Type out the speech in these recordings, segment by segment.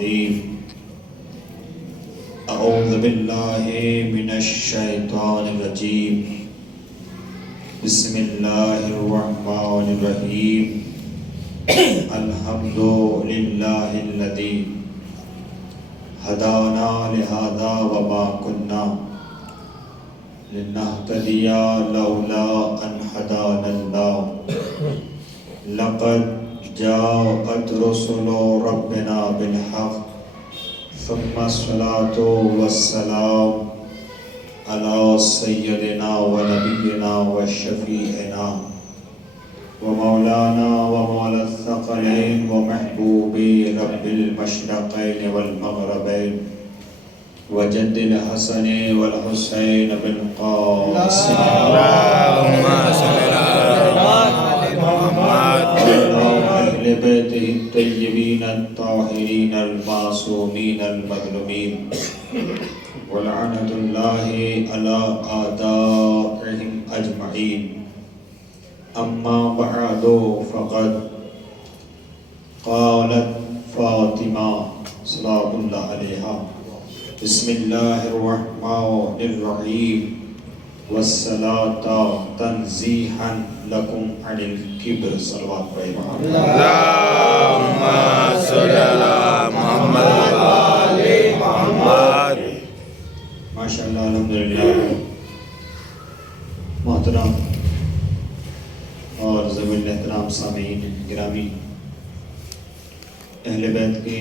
العظيم أعوذ بالله من الشيطان الرجيم بسم الله الرحمن الرحيم الحمد لله الذي هدانا لهذا وما كنا لنهتدي لولا أن هدانا الله لقد جاءت رسل ربنا بالحق ثم الصلاة والسلام على سيدنا ونبينا وشفيعنا ومولانا ومولى الثقلين ومحبوب رب المشرقين والمغربين وجد الحسن والحسين بالقاسم اللهم صل على محمد وعلى أهل بيته الطيبين الطاهرين المعصومين المظلومين ولعنة الله على أعدائهم أجمعين أما بعد فقد قالت فاطمة سلام الله عليها بسم الله الرحمن الرحيم والصلاة تنزيها لكم عن الكبر صلوات محمد اللهم صل على محمد وعلى محمد ماشاءاللہ الحمدللہ. محترم اور ذوی الاحترام سامعین گرامی، اہل بیت کے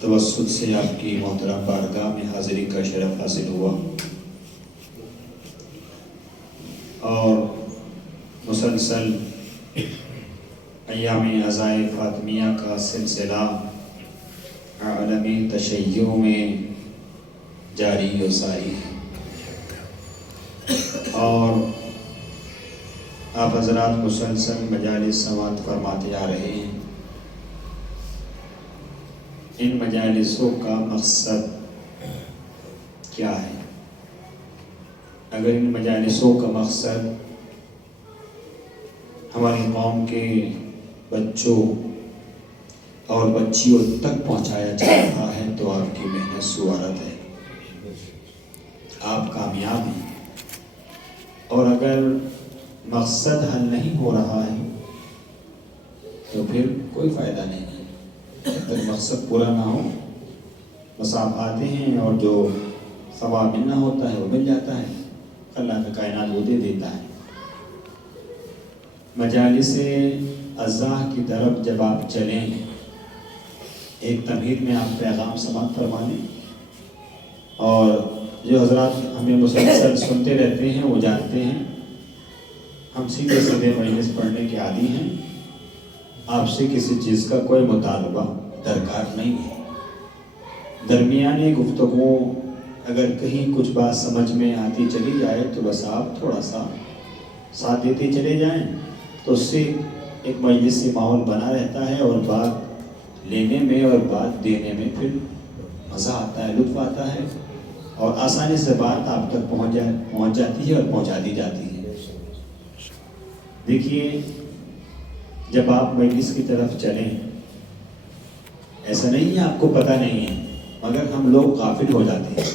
توسط سے آپ کی محترم بارگاہ میں حاضری کا شرف حاصل ہوا اور مسلسل ایام عزائے فاطمیہ کا سلسلہ عالمی تشیع میں جاری و ساری ہے اور آپ حضرات مسلسل مجالس سماعت فرماتے آ رہے ہیں. ان مجالسوں کا مقصد کیا ہے؟ اگر ان مجالسوں کا مقصد ہماری قوم کے بچوں اور بچیوں تک پہنچایا جا رہا ہے تو آپ کی محنت سوارت ہے، آپ کامیاب ہیں. اور اگر مقصد حل نہیں ہو رہا ہے تو پھر کوئی فائدہ نہیں ہے. جب تک مقصد پورا نہ ہو بس آپ آتے ہیں اور جو ثواب ملنا ہوتا ہے وہ مل جاتا ہے. اللہ کا کائنات وہ دے دیتا ہے. مجالس ازاح کی طرف جب آپ چلیں ایک تمہید میں آپ پیغام سماعت فرما لیں اور جو حضرات ہمیں مسلسل سنتے رہتے ہیں وہ جانتے ہیں ہم سیدھے سیدھے مجلس پڑھنے کے عادی ہیں. آپ سے کسی چیز کا کوئی مطالبہ درکار نہیں ہے. درمیانی گفتگو اگر کہیں کچھ بات سمجھ میں آتی چلی جائے تو بس آپ تھوڑا سا ساتھ دیتے چلے جائیں تو اس سے ایک مجلسی ماحول بنا رہتا ہے اور بات لینے میں اور بات دینے میں پھر مزہ آتا ہے، لطف آتا ہے اور آسانی سے بات آپ تک پہنچ جاتی ہے اور پہنچا دی جاتی ہے. دیکھیے جب آپ مجلس کی طرف چلیں ایسا نہیں ہے آپ کو پتہ نہیں ہے مگر ہم لوگ غافل ہو جاتے ہیں.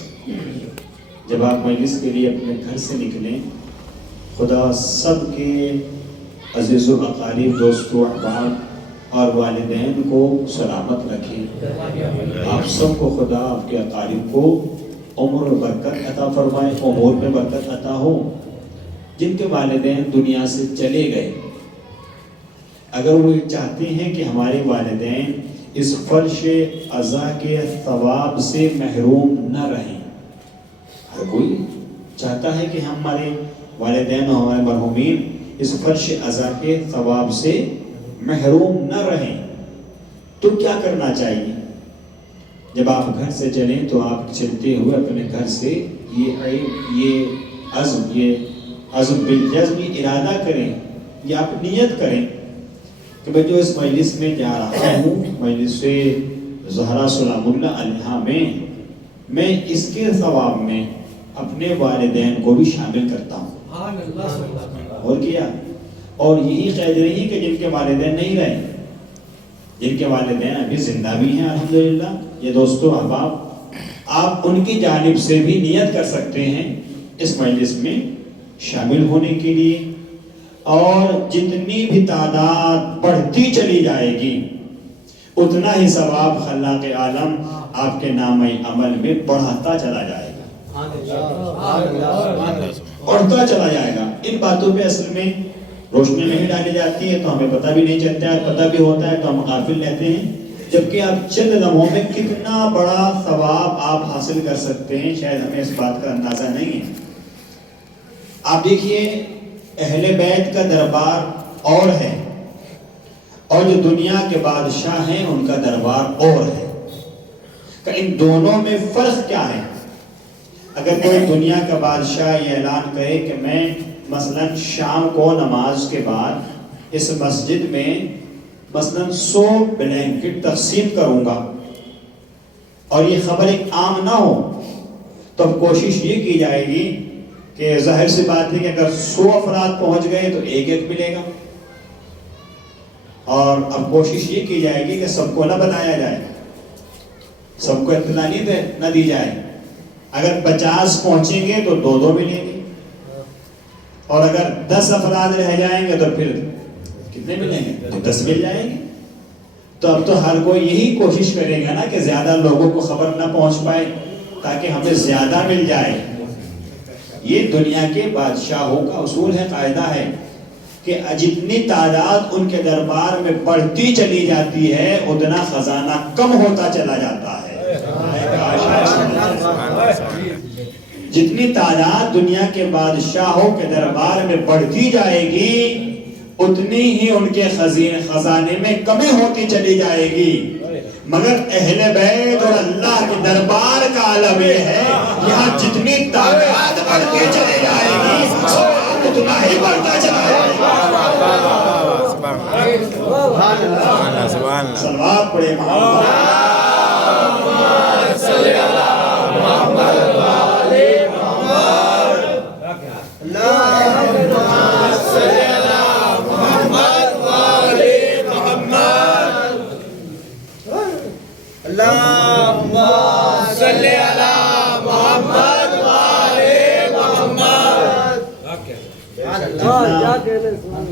جب آپ مجلس کے لیے اپنے گھر سے نکلیں خدا سب کے عزیز و اقارب دوست و احباب اور والدین کو سلامت رکھے. آپ سب کو خدا آپ کے اقارب کو عمر و برکت عطا فرمائے، امور میں برکت عطا ہو. جن کے والدین دنیا سے چلے گئے اگر وہ چاہتے ہیں کہ ہمارے والدین اس فرش عزا کے ثواب سے محروم نہ رہیں، ہر کوئی چاہتا ہے کہ ہمارے والدین اور ہمارے مرحومین اس فرش عزا کے ثواب سے محروم نہ رہیں، تو کیا کرنا چاہیے؟ جب آپ گھر سے چلیں تو آپ چلتے ہوئے اپنے گھر سے یہ عزم بالجزم ارادہ کریں یا آپ نیت کریں کہ میں جو اس مجلس میں جا رہا ہوں، مجلس زہرا سلام اللہ علیہا میں اس کے ثواب میں اپنے والدین کو بھی شامل کرتا ہوں. اور کیا؟ اور یہی قید نہیں کہ جن کے والدین نہیں رہے، جن کے والدین ابھی زندہ بھی ہیں الحمدللہ، یہ دوستو احباب، آپ ان کی جانب سے بھی نیت کر سکتے ہیں اس مجلس میں شامل ہونے کے لیے، اور جتنی بھی تعداد بڑھتی چلی جائے گی اتنا ہی ثواب خلاق عالم آپ کے نام عمل میں بڑھاتا چلا جائے گا، بڑھتا چلا جائے گا۔ ان باتوں پہ اصل میں روشنی نہیں ڈالی جاتی ہے تو ہمیں پتہ بھی نہیں چلتا ہے، پتہ بھی ہوتا ہے تو ہم غافل رہتے ہیں، جبکہ آپ چند لمحوں میں کتنا بڑا ثواب آپ حاصل کر سکتے ہیں شاید ہمیں اس بات کا اندازہ نہیں ہے۔ آپ دیکھیے اہل بیت کا دربار اور ہے، اور جو دنیا کے بادشاہ ہیں ان کا دربار اور ہے، کہ ان دونوں میں فرق کیا ہے؟ اگر کوئی دنیا کا بادشاہ یہ اعلان کرے کہ میں مثلا شام کو نماز کے بعد اس مسجد میں مثلا 100 بلینکٹ تقسیم کروں گا، اور یہ خبر ایک عام نہ ہو، تو اب کوشش یہ کی جائے گی کہ ظاہر سی بات ہے کہ اگر 100 افراد پہنچ گئے تو ایک ایک ملے گا، اور اب کوشش یہ کی جائے گی کہ سب کو نہ بتایا جائے، سب کو اطلاع نہ دی جائے۔ اگر 50 پہنچیں گے تو 2 ملیں گے، اور اگر 10 افراد رہ جائیں گے تو پھر کتنے ملیں گے؟ تو 10 مل جائیں گے۔ تو اب تو ہر کوئی یہی کوشش کرے گا نا کہ زیادہ لوگوں کو خبر نہ پہنچ پائے تاکہ ہمیں زیادہ مل جائے۔ یہ دنیا کے بادشاہوں کا اصول ہے، قاعدہ ہے کہ جتنی تعداد ان کے دربار میں بڑھتی چلی جاتی ہے اتنا خزانہ کم ہوتا چلا جاتا ہے۔ جتنی تعداد دنیا کے بادشاہوں کے دربار میں بڑھتی جائے گی اتنی ہی ان کے خزانے میں کمی ہوتی چلی جائے گی، مگر اہل بیت اور اللہ کے دربار کا عالم یہ ہے یہاں جتنی تعداد بڑھتی چلی جائے گی اتنا ہی بڑھتا چلا جائے گا۔ صلوات پڑھے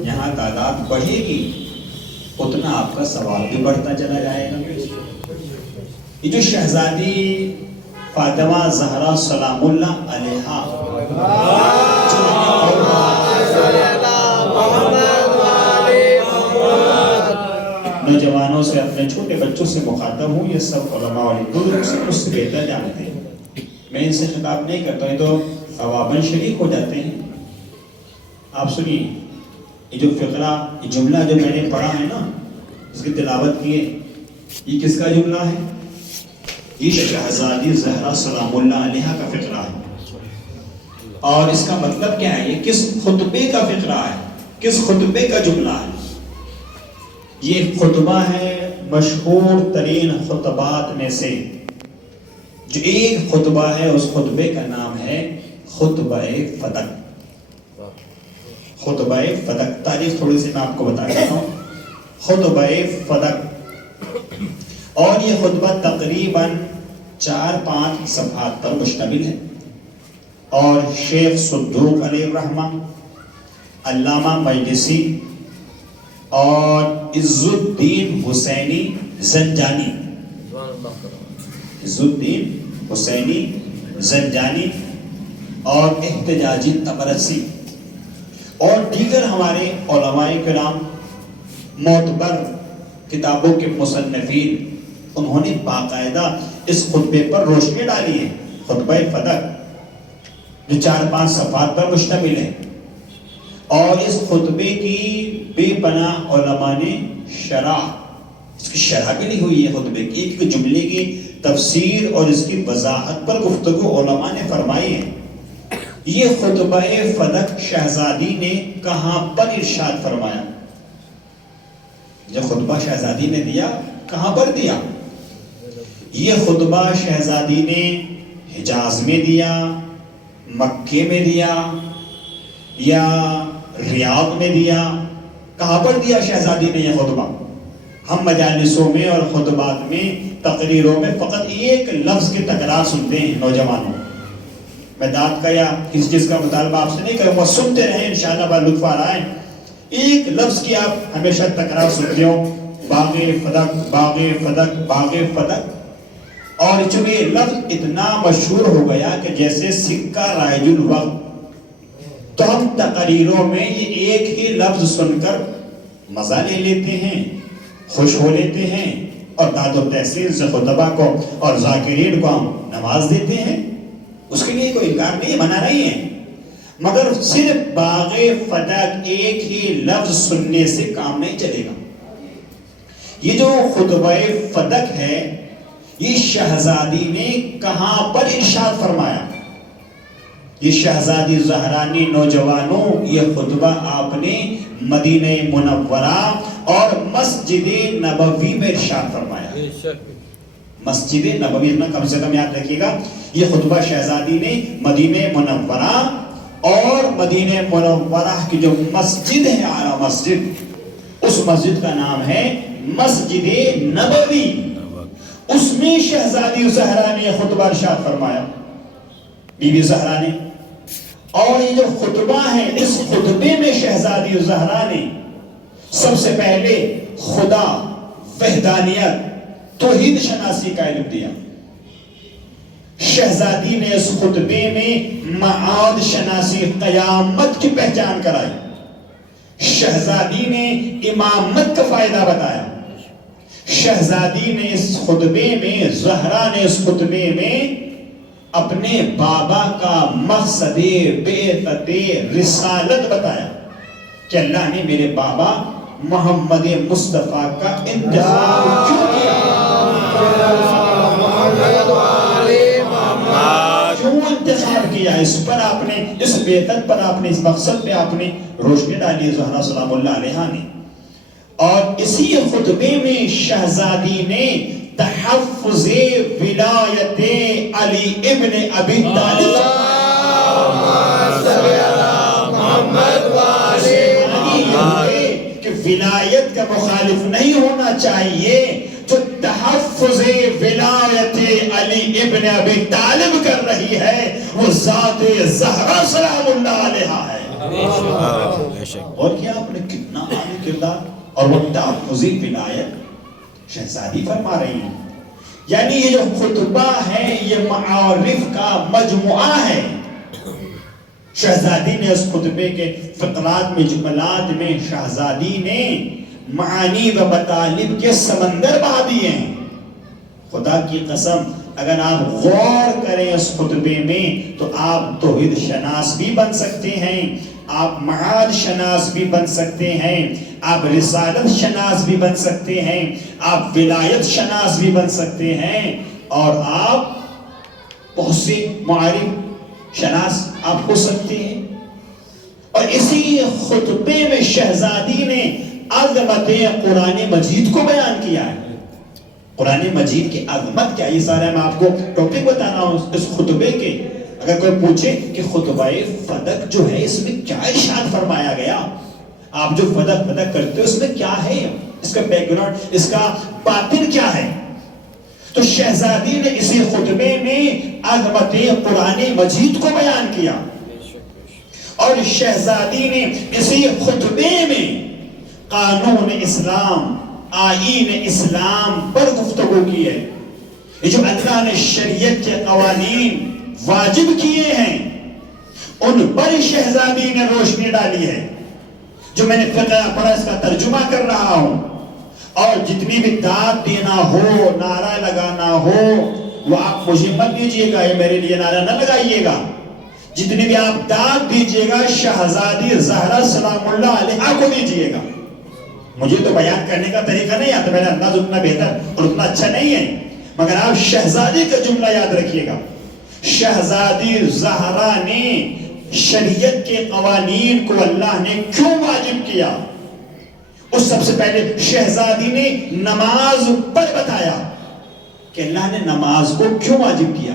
یہاں تعداد بڑھے گی اتنا آپ کا ثواب بھی بڑھتا چلا جائے گا۔ یہ جو شہزادی فاطمہ زہرا سلام اللہ علیہا نوجوانوں سے، اپنے چھوٹے بچوں سے مخاطب ہوں، یہ سب علماء اور بزرگ سے مجھ سے بہتر جانتے ہیں، میں ان سے خطاب نہیں کرتا ہوں، تو ثواباً شریک ہو جاتے ہیں۔ آپ سنیے یہ جو فقرہ، یہ جملہ جو میں نے پڑھا ہے نا، اس کی تلاوت کیے، یہ کس کا جملہ ہے؟ یہ شہزادی زہرا سلام اللہ علیہا کا فقرہ ہے، اور اس کا مطلب کیا ہے؟ یہ کس خطبے کا فقرہ ہے، کس خطبے کا جملہ ہے؟ یہ خطبہ ہے مشہور ترین خطبات میں سے، جو ایک خطبہ ہے اس خطبے کا نام ہے خطبہ فتح۔ خطبہ فتح، تاریخ تھوڑی سی میں آپ کو بتا دیتا ہوں۔ خطبہ فتح، اور یہ خطبہ تقریباً 4-5 صفحات پر مشتمل ہے، اور شیخ صدوق علیہ الرحمہ، علامہ مجلسی اور عز الدین حسینی زنجانی، عز الدین حسینی زنجانی اور احتجاجی طبرسی اور دیگر ہمارے علماء کرام، معتبر کتابوں کے مصنفین، انہوں نے باقاعدہ اس خطبے پر روشنی ڈالی ہے۔ خطبہ فتح جو 4-5 صفحات پر مشتمل ہے، اور اس خطبے کی بے پناہ علماء نے شرح، اس کی شرح بھی نہیں ہوئی ہے خطبے کی، ایک جملے کی تفسیر اور اس کی وضاحت پر گفتگو علماء نے فرمائی ہے۔ یہ خطبہ فتح شہزادی نے کہاں پر ارشاد فرمایا؟ جب خطبہ شہزادی نے دیا، کہاں پر دیا؟ یہ خطبہ شہزادی نے حجاز میں دیا، مکے میں دیا، یا ریاض میں دیا؟ کہاں پر دیا شہزادی نے یہ خطبہ؟ ہم مجالسوں میں اور خطبات میں تقریروں میں فقط ایک لفظ کی تکرار سنتے ہیں نوجوانوں. میں دانت کا یا کسی چیز کا مطالبہ آپ سے نہیں کروں گا, سنتے رہیں انشاءاللہ بڑا لطف آ رہا ہے. ایک لفظ کی آپ ہمیشہ تکرار سنتے ہو, باغ فدق, باغ فدق, باغ فدق. اور چونکہ یہ لفظ اتنا مشہور ہو گیا کہ جیسے سکہ رائج الوقت, تو ہم تقریروں میں یہ ایک ہی لفظ سن کر مزہ لے لیتے ہیں, خوش ہو لیتے ہیں, اور داد و تحسین سے خطبہ کو اور ذاکرین کو ہم نواز دیتے ہیں. اس کے لیے کوئی انکار نہیں ہے, منع نہیں ہے. مگر صرف باغ فدق ایک ہی لفظ سننے سے کام نہیں چلے گا. یہ جو خطبہ فدق ہے, یہ شہزادی نے کہاں پر ارشاد فرمایا؟ یہ شہزادی زہرانی نوجوانوں, یہ خطبہ آپ نے مدینہ منورہ اور مسجد نبوی میں ارشاد فرمایا. مسجد نبوی, اتنا کم سے کم یاد رکھیے گا, یہ خطبہ شہزادی نے مدینہ منورہ اور مدینہ منورہ کی جو مسجد ہے, اعلیٰ مسجد, اس مسجد کا نام ہے مسجد نبوی, اس میں شہزادی زہرا نے خطبہ ارشاد فرمایا, بی بی زہرا نے. اور یہ جو خطبہ ہے, اس خطبے میں شہزادی زہرا نے سب سے پہلے خدا, وحدانیت, توحید شناسی کا علم دیا. شہزادی نے اس خطبے میں معاد شناسی, قیامت کی پہچان کرائی. شہزادی نے امامت کا فائدہ بتایا. شہزادی نے اس خطبے میں, زہرا نے اس خطبے میں اپنے بابا کا مقصد بعثت رسالت بتایا کہ اللہ نے میرے بابا محمد مصطفیٰ کا انتخاب کیوں کیا, کیوں انتخاب کیا. اس پر آپ نے, اس بعثت پر آپ نے, اس مقصد پہ آپ نے روشنی ڈالی زہرا سلام اللہ علیہا نے. اور اسی خطبے میں شہزادی نے تحفظ ولایت علی ابن ابی طالب کہ ولایت کا مخالف نہیں ہونا چاہیے, جو تحفظ ولایت علی ابن ابی طالب کر رہی ہے وہ ذات زہرا سلام اللہ علیہا ہے. اور کیا آپ نے کتنا عالی کردار, اور وہ تحفظ ولایت شہزادی فرما رہی ہیں. یعنی یہ جو خطبہ ہے یہ معارف کا مجموعہ ہے. شہزادی نے اس خطبے کے فقرات میں, جملات میں شہزادی نے معانی و مطالب کے سمندر بہا دیے ہیں. خدا کی قسم اگر آپ غور کریں اس خطبے میں تو آپ توحید شناس بھی بن سکتے ہیں, آپ معاد شناس بھی بن سکتے ہیں, آپ رسالت شناس بھی بن سکتے ہیں, آپ ولایت شناس بھی بن سکتے ہیں, اور آپ بہت سی معارف شناس آپ ہو سکتے ہیں. اور اسی خطبے میں شہزادی نے عظمت قرآن مجید کو بیان کیا ہے. قرآن مجید کی عظمت کیا, یہ سارا میں آپ کو ٹاپک بتانا ہوں اس خطبے کے. اگر کوئی پوچھے کہ خطبہ فدق جو ہے اس میں کیا ارشاد فرمایا گیا, آپ جو فدق کرتے ہو اس میں کیا ہے, اس کا بیک گراؤنڈ, اس کا باطن کیا ہے, تو شہزادی نے اسی خطبے میں عظمت قرآن مجید کو بیان کیا. اور شہزادی نے اسی خطبے میں قانون اسلام, آئین اسلام پر گفتگو کی ہے. یہ جو اللہ نے شریعت کے قوانین واجب کیے ہیں ان پر شہزادی نے روشنی ڈالی ہے. جو میں نے فقہ پڑھا اس کا ترجمہ کر رہا ہوں, اور جتنی بھی داد دینا ہو, نعرہ لگانا ہو, وہ آپ مجھے مت دیجئے گا, یہ میرے لیے نعرہ نہ لگائیے گا. جتنی بھی آپ داد دیجئے گا شہزادی زہرا سلام اللہ علیہا کو دیجئے گا. مجھے تو بیان کرنے کا طریقہ نہیں آتا, میرا انداز اتنا بہتر اور اتنا اچھا نہیں ہے, مگر آپ شہزادی کا جملہ یاد رکھیے گا. شہزادی زہرا نے شریعت کے قوانین کو اللہ نے کیوں واجب کیا, اس سب سے پہلے شہزادی نے نماز پر بتایا کہ اللہ نے نماز کو کیوں واجب کیا.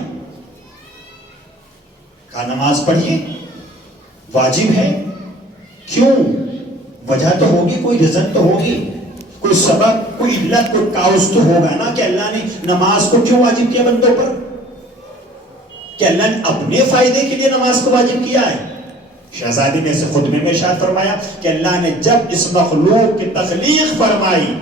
کہا نماز پڑھیے, واجب ہے. کیوں؟ وجہ تو ہوگی, کوئی ریزن تو ہوگی, کوئی سبب، کوئی علت، کوئی کاؤز تو ہوگا نا کہ اللہ نے نماز کو کیوں واجب کیا بندوں پر؟ کہ اللہ نے اپنے فائدے کے لیے نماز کو واجب کیا ہے؟ شہزادی نے اسے خطبے میں ارشاد فرمایا کہ اللہ نے جب اس مخلوق کی تخلیق فرمائی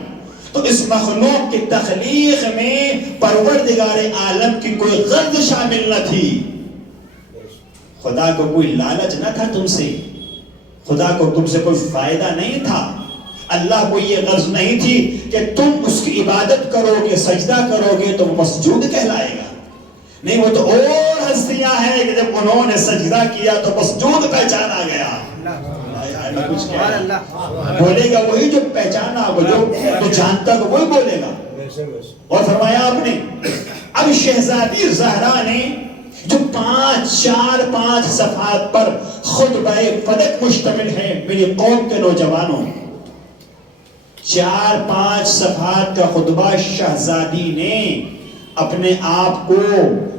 تو اس مخلوق کی تخلیق میں پروردگار عالم کی کوئی غرض شامل نہ تھی. خدا کو کوئی لالچ نہ تھا تم سے، خدا کو تم سے کوئی فائدہ نہیں تھا. اللہ کو یہ غرض نہیں تھی کہ تم اس کی عبادت کرو گے، سجدہ کرو گے تو وہ مسجود کہلائے گا. نہیں، وہ تو اور ہستیاں ہیں کہ جب انہوں نے سجدہ کیا تو مسجود پہچانا گیا. کچھ بولے گا وہی جو پہچانا ہوگا، جو جانتا ہوگا وہی بولے گا. اور فرمایا آپ نے اب شہزادی زہرا نے جو 4-5 صفحات پر خطبہ فدق مشتمل ہے، میری قوم کے نوجوانوں، 4-5 صفحات کا خطبہ شہزادی نے اپنے آپ کو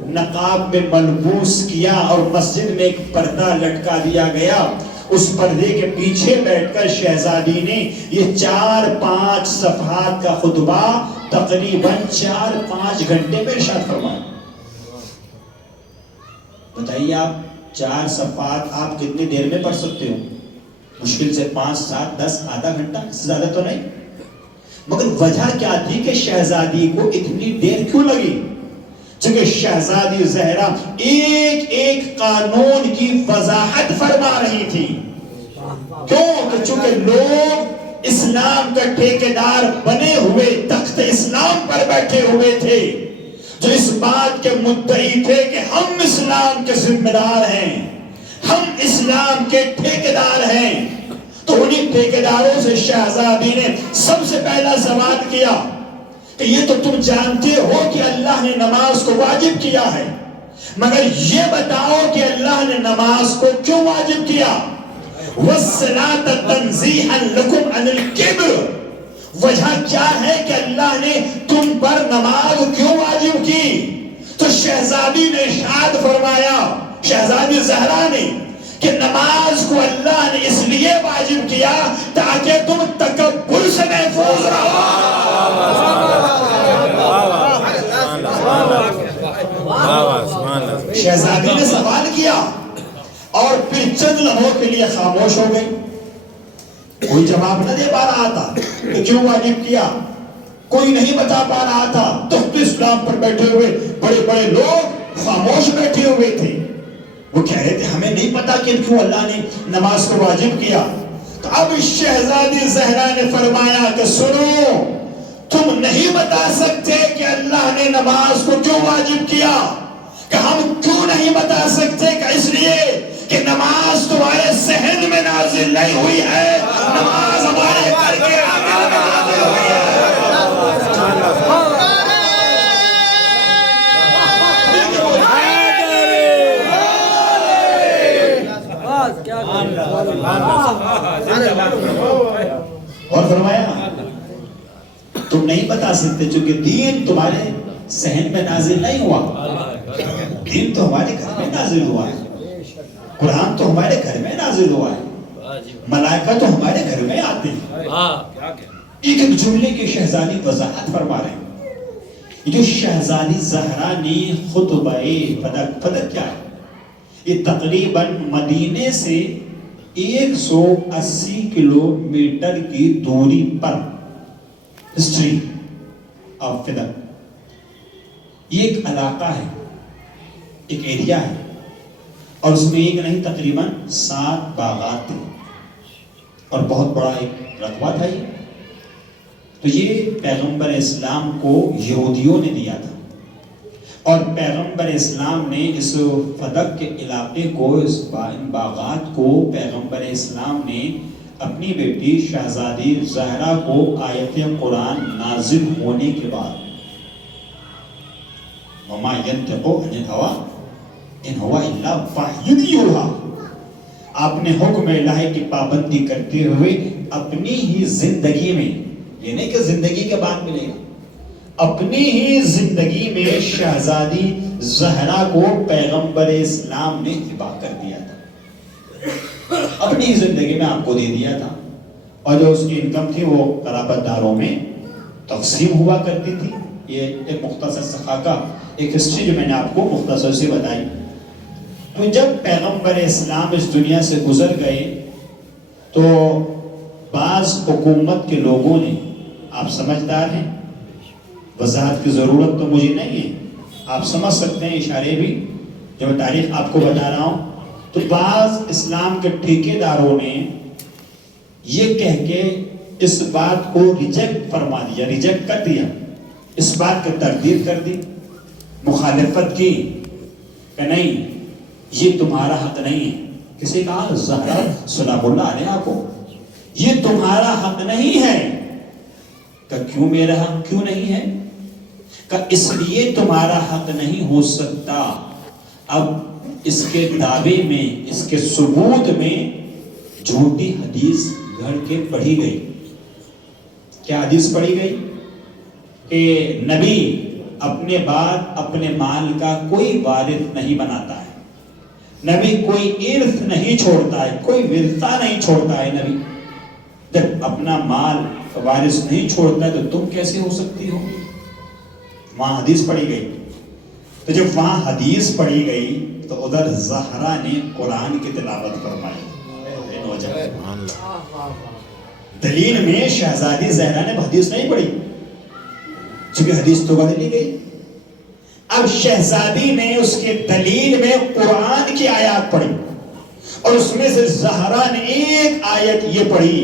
نقاب میں ملبوس کیا اور مسجد میں ایک پردہ لٹکا دیا گیا. اس پردے کے پیچھے بیٹھ کر شہزادی نے یہ 4-5 صفحات کا خطبہ تقریباً 4-5 گھنٹے میں ارشاد فرمایا. بتائیے آپ 4 صفحات آپ کتنی دیر میں پڑھ سکتے ہو؟ مشکل سے 5-7-10 آدھا گھنٹہ، اس سے زیادہ تو نہیں. مگر وجہ کیا تھی کہ شہزادی کو اتنی دیر کیوں لگی؟ چونکہ شہزادی زہرا ایک ایک قانون کی وضاحت فرما رہی تھی. کیوں کہ چونکہ لوگ اسلام کا ٹھیکیدار بنے ہوئے تخت اسلام پر بیٹھے ہوئے تھے، جو اس بات کے مدعی تھے کہ ہم اسلام کے ذمہ دار ہیں، ہم اسلام کے ٹھیکیدار ہیں. تو انہی ٹھیکیداروں سے شہزادی نے سب سے پہلا سوال کیا کہ یہ تو تم جانتے ہو کہ اللہ نے نماز کو واجب کیا ہے، مگر یہ بتاؤ کہ اللہ نے نماز کو کیوں واجب کیا؟ وَالصَّلَاةَ تَنزِيحًا لَكُمْ عَنِ الْكِبْرِ، وجہ کیا ہے کہ اللہ نے تم پر نماز کیوں واجب کی؟ تو شہزادی نے ارشاد فرمایا، شہزادی زہرا نے، کہ نماز کو اللہ نے اس لیے واجب کیا تاکہ تم تکبر سے محفوظ رہو. شہزادی نے سوال کیا اور پھر چند لمحوں کے لیے خاموش ہو گئی. کوئی جواب نہ دے پا رہا تھا کہ کیوں واجب کیا، کوئی نہیں بتا پا رہا تھا. تخت اسلام پر بیٹھے ہوئے بڑے بڑے لوگ خاموش بیٹھے ہوئے تھے. وہ کہہ رہے تھے ہمیں نہیں پتا کہ کیوں اللہ نے نماز کو واجب کیا. تو اب شہزادی زہرا نے فرمایا کہ سنو، تم نہیں بتا سکتے کہ اللہ نے نماز کو کیوں واجب کیا، کہ ہم کیوں نہیں بتا سکتے کہ اس لیے کہ نماز تمہارے ذہن میں نازل نہیں ہوئی ہے، نماز ہمارے گھر کے آنگن میں نازل ہوئی ہے. اور فرمایا تم نہیں بتا سکتے چونکہ دین تمہارے ذہن میں نازل نہیں ہوا، دین تو ہمارے گھر میں نازل ہوا ہے، قرآن تو ہمارے گھر میں نازل ہوا ہے، ملائکہ تو ہمارے گھر میں آتے ہیں. ایک ایک جملے کی شہزادی وضاحت فرما رہے ہیں. یہ جو شہزادی زہرا نے خطبہ فدق کیا ہے؟ یہ تقریباً مدینے سے 180 کلومیٹر کی دوری پر ہسٹری آف فدق. یہ ایک علاقہ ہے، ایک ایریا ہے، اور اس میں ایک نہیں تقریباً 7 باغات تھے اور بہت بڑا ایک رقبہ تھا. یہ تو یہ پیغمبر اسلام کو یہودیوں نے دیا تھا، اور پیغمبر اسلام نے اس فدق کے علاقے کو، ان باغات کو پیغمبر اسلام نے اپنی بیٹی شہزادی زہرا کو آیت قرآن نازل ہونے کے بعد، وَمَا يَنْتِقُ عَنِ الْهَوَىٰ إِنْ هُوَ إِلَّا وَحْيٌ يُوحَىٰ، آپ نے حکم الہی کی پابندی کرتے ہوئے اپنی ہی زندگی میں، یہ نہیں کہ زندگی کے بعد ملے گا، اپنی ہی زندگی میں شہزادی زہرا کو پیغمبر اسلام نے ہبہ کر دیا تھا، اپنی زندگی میں آپ کو دے دیا تھا. اور جو اس کی انکم تھی وہ قرابت داروں میں تقسیم ہوا کرتی تھی. یہ ایک مختصر سا خاکہ، ایک ہسٹری جو میں نے آپ کو مختصر سے بتائی. تو جب پیغمبر اسلام اس دنیا سے گزر گئے تو بعض حکومت کے لوگوں نے، آپ سمجھدار ہیں، وضاحت کی ضرورت تو مجھے نہیں ہے، آپ سمجھ سکتے ہیں اشارے بھی جو میں تاریخ آپ کو بتا رہا ہوں. تو بعض اسلام کے ٹھیکیداروں نے یہ کہہ کے اس بات کو ریجیکٹ فرما دیا، ریجیکٹ کر دیا، اس بات کی تردید کر دی، مخالفت کی کہ نہیں یہ تمہارا حق نہیں ہے. کسی کہا زہرا سلام اللہ علیہ کو یہ تمہارا حق نہیں ہے. کہ کیوں میرا حق کیوں نہیں ہے؟ کہ اس لیے تمہارا حق نہیں ہو سکتا. اب اس کے دعوے میں، اس کے ثبوت میں جھوٹی حدیث گھڑ کے پڑھی گئی. کیا حدیث پڑھی گئی؟ کہ نبی اپنے بعد اپنے مال کا کوئی وارث نہیں بناتا ہے، نبی کوئی ارث نہیں چھوڑتا ہے، کوئی ورثہ نہیں چھوڑتا ہے. نبی جب اپنا مال کا وارث نہیں چھوڑتا ہے تو تم کیسے ہو سکتی ہو؟ وہاں حدیث پڑھی گئی. تو جب وہاں حدیث پڑھی گئی تو ادھر زہرا نے قرآن کی تلاوت فرمائی. دلیل میں شہزادی زہرا نے حدیث نہیں پڑھی چونکہ حدیث تو بدلی گئی. اب شہزادی نے اس کے دلیل میں قرآن کی آیات پڑھی اور اس میں سے زہرا نے ایک آیت یہ پڑھی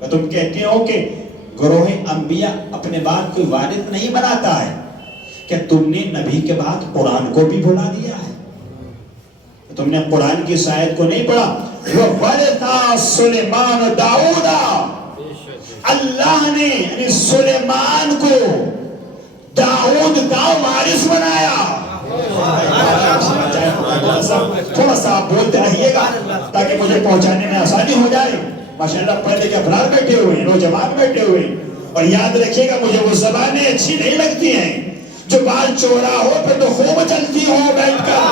کہ تم کہتے ہو کہ گروہ انبیاء اپنے بعد کوئی وارث نہیں بناتا ہے، کہ تم نے نبی کے بعد قرآن کو بھی بھلا دیا ہے. تم نے قرآن کی اس آیت کو نہیں پڑھا. وَوَرِثَ سُلَيْمَانُ دَاؤُدَ، اللہ نے یعنی سلیمان کو داؤد کا وارث بنایا. تھوڑا سا آپ بولتے رہیے گا تاکہ مجھے پہنچانے میں آسانی ہو جائے. ماشاءاللہ پڑھنے کے افراد بیٹھے ہوئے ہیں، نوجوان بیٹھے ہوئے ہیں. اور یاد رکھیے گا مجھے وہ زبانیں اچھی نہیں لگتی ہیں جو بال چوڑا ہو پھر تو خوب چلتی ہو بیٹھ کر.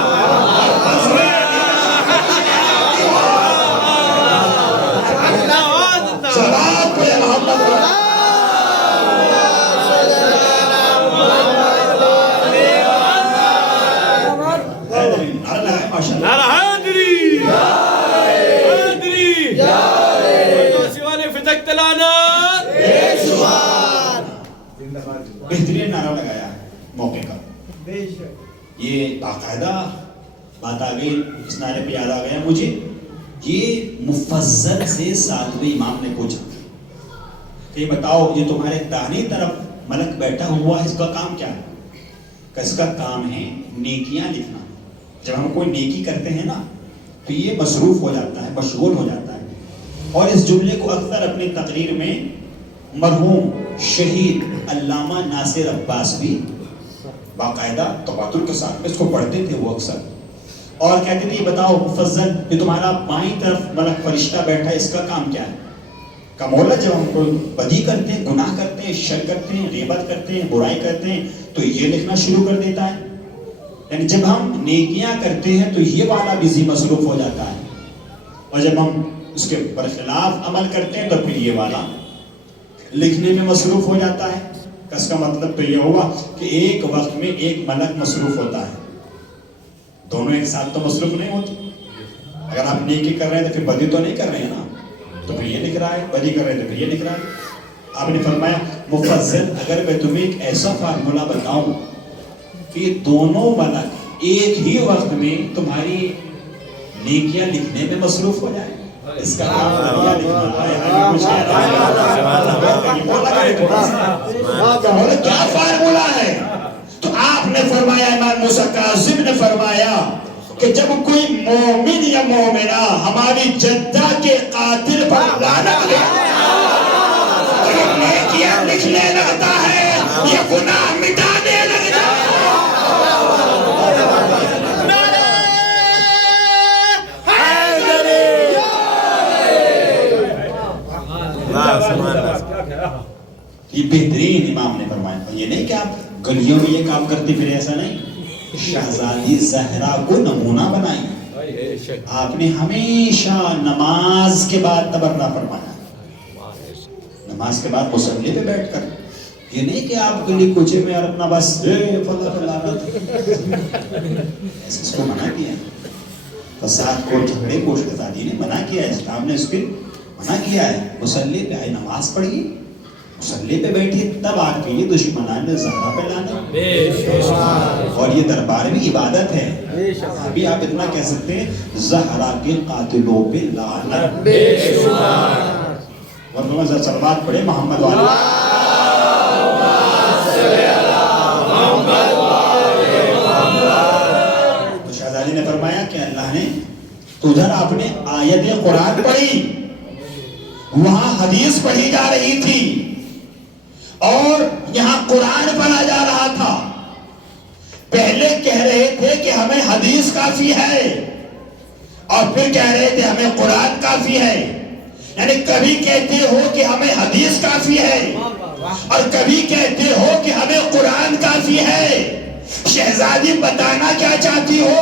بہترین نعرہ لگایا موقع کا. یہ باقاعدہ بات آ گئی، اس نعرے پہ یاد آ گیا مجھے. یہ مفضل سے 7ویں امام نے پوچھا کہ یہ بتاؤ یہ تمہارے داہنی طرف ملک بیٹھا ہوا ہے، اس کا کام کیا ہے؟ کہ اس کا کام ہے نیکیاں لکھنا. جب ہم کوئی نیکی کرتے ہیں نا تو یہ مصروف ہو جاتا ہے، مشغول ہو جاتا ہے. اور اس جملے کو اکثر اپنی تقریر میں مرحوم شہید علامہ ناصر عباس بھی باقاعدہ تواتر کے ساتھ اس کو پڑھتے تھے وہ اکثر، اور کہتے تھے یہ بتاؤ مفضل یہ تمہارا بائیں طرف ملک فرشتہ بیٹھا ہے، اس کا کام کیا ہے؟ کہ مولا جب ہم کوئی بدی کرتے ہیں، گناہ کرتے ہیں، شر کرتے ہیں، غیبت کرتے ہیں، برائی کرتے ہیں تو یہ لکھنا شروع کر دیتا ہے. یعنی جب ہم نیکیاں کرتے ہیں تو یہ والا بزی مصروف ہو جاتا ہے، اور جب ہم اس کے برخلاف عمل کرتے ہیں تو پھر یہ والا لکھنے میں مصروف ہو جاتا ہے. اس کا مطلب تو یہ ہوا کہ ایک وقت میں ایک ملک مصروف ہوتا ہے، دونوں ایک ساتھ تو مصروف نہیں ہوتے. اگر آپ نیکی کر رہے ہیں تو پھر بدی تو نہیں کر رہے ہیں نا، تو پھر یہ لکھ رہا ہے، بدی کر رہے ہیں تو پھر یہ لکھ رہا ہے. آپ نے فرمایا مفضل اگر میں تمہیں ایک ایسا فارمولہ بتاؤں کہ دونوں ملک ایک ہی وقت میں تمہاری نیکیاں لکھنے میں مصروف ہو جائیں، اس کا کام کیا فارمولہ ہے؟ تو آپ نے فرمایا، امام موسیٰ کاظم نے فرمایا کہ جب کوئی مومن یا مومنہ ہماری جدہ کے قاتل پر لعنت لے اور یہ نیکیاں لکھنے لگتا ہے، یہ گناہ مٹانے لگتا ہے. یہ بہترین امام نے فرمایا. یہ نہیں کہ آپ گلیوں میں یہ کام کرتے پھر، ایسا نہیں. شہزادی زہرا کو نمونہ بنائی. آپ نے ہمیشہ نماز کے بعد تبرہ فرمایا. نماز کے بعد مصلی پہ بیٹھ کر، یہ نہیں کہ آپ کے لیے کوچے میں اور اپنا بس اس کو منع کیا ہے. فساد کو جھگڑے کو شہزادی نے منع کیا ہے، اسلام نے اس کے منع کیا ہے. مصلی پہ آئے، نماز پڑھیے، مصلی پہ بیٹھیے، تب آپ کے یہ دشمنان زہرا پہ لانا. اور یہ دربار میں عبادت ہے. ابھی آپ اتنا کہہ سکتے ہیں زہرا کے قاتلوں پہ لعنت. ورنہ صلوات پڑھے محمد والا. تو شہزادی نے فرمایا کہ اللہ نے ادھر آپ نے آیت قرآن پڑھی، وہاں حدیث پڑھی جا رہی تھی، اور یہاں قرآن پڑھا جا رہا تھا. پہلے کہہ رہے تھے کہ ہمیں حدیث کافی ہے، اور پھر کہہ رہے تھے ہمیں قرآن کافی ہے. یعنی کبھی کہتے ہو کہ ہمیں حدیث کافی ہے، اور کبھی کہتے ہو کہ ہمیں قرآن کافی ہے. شہزادی بتانا کیا چاہتی ہو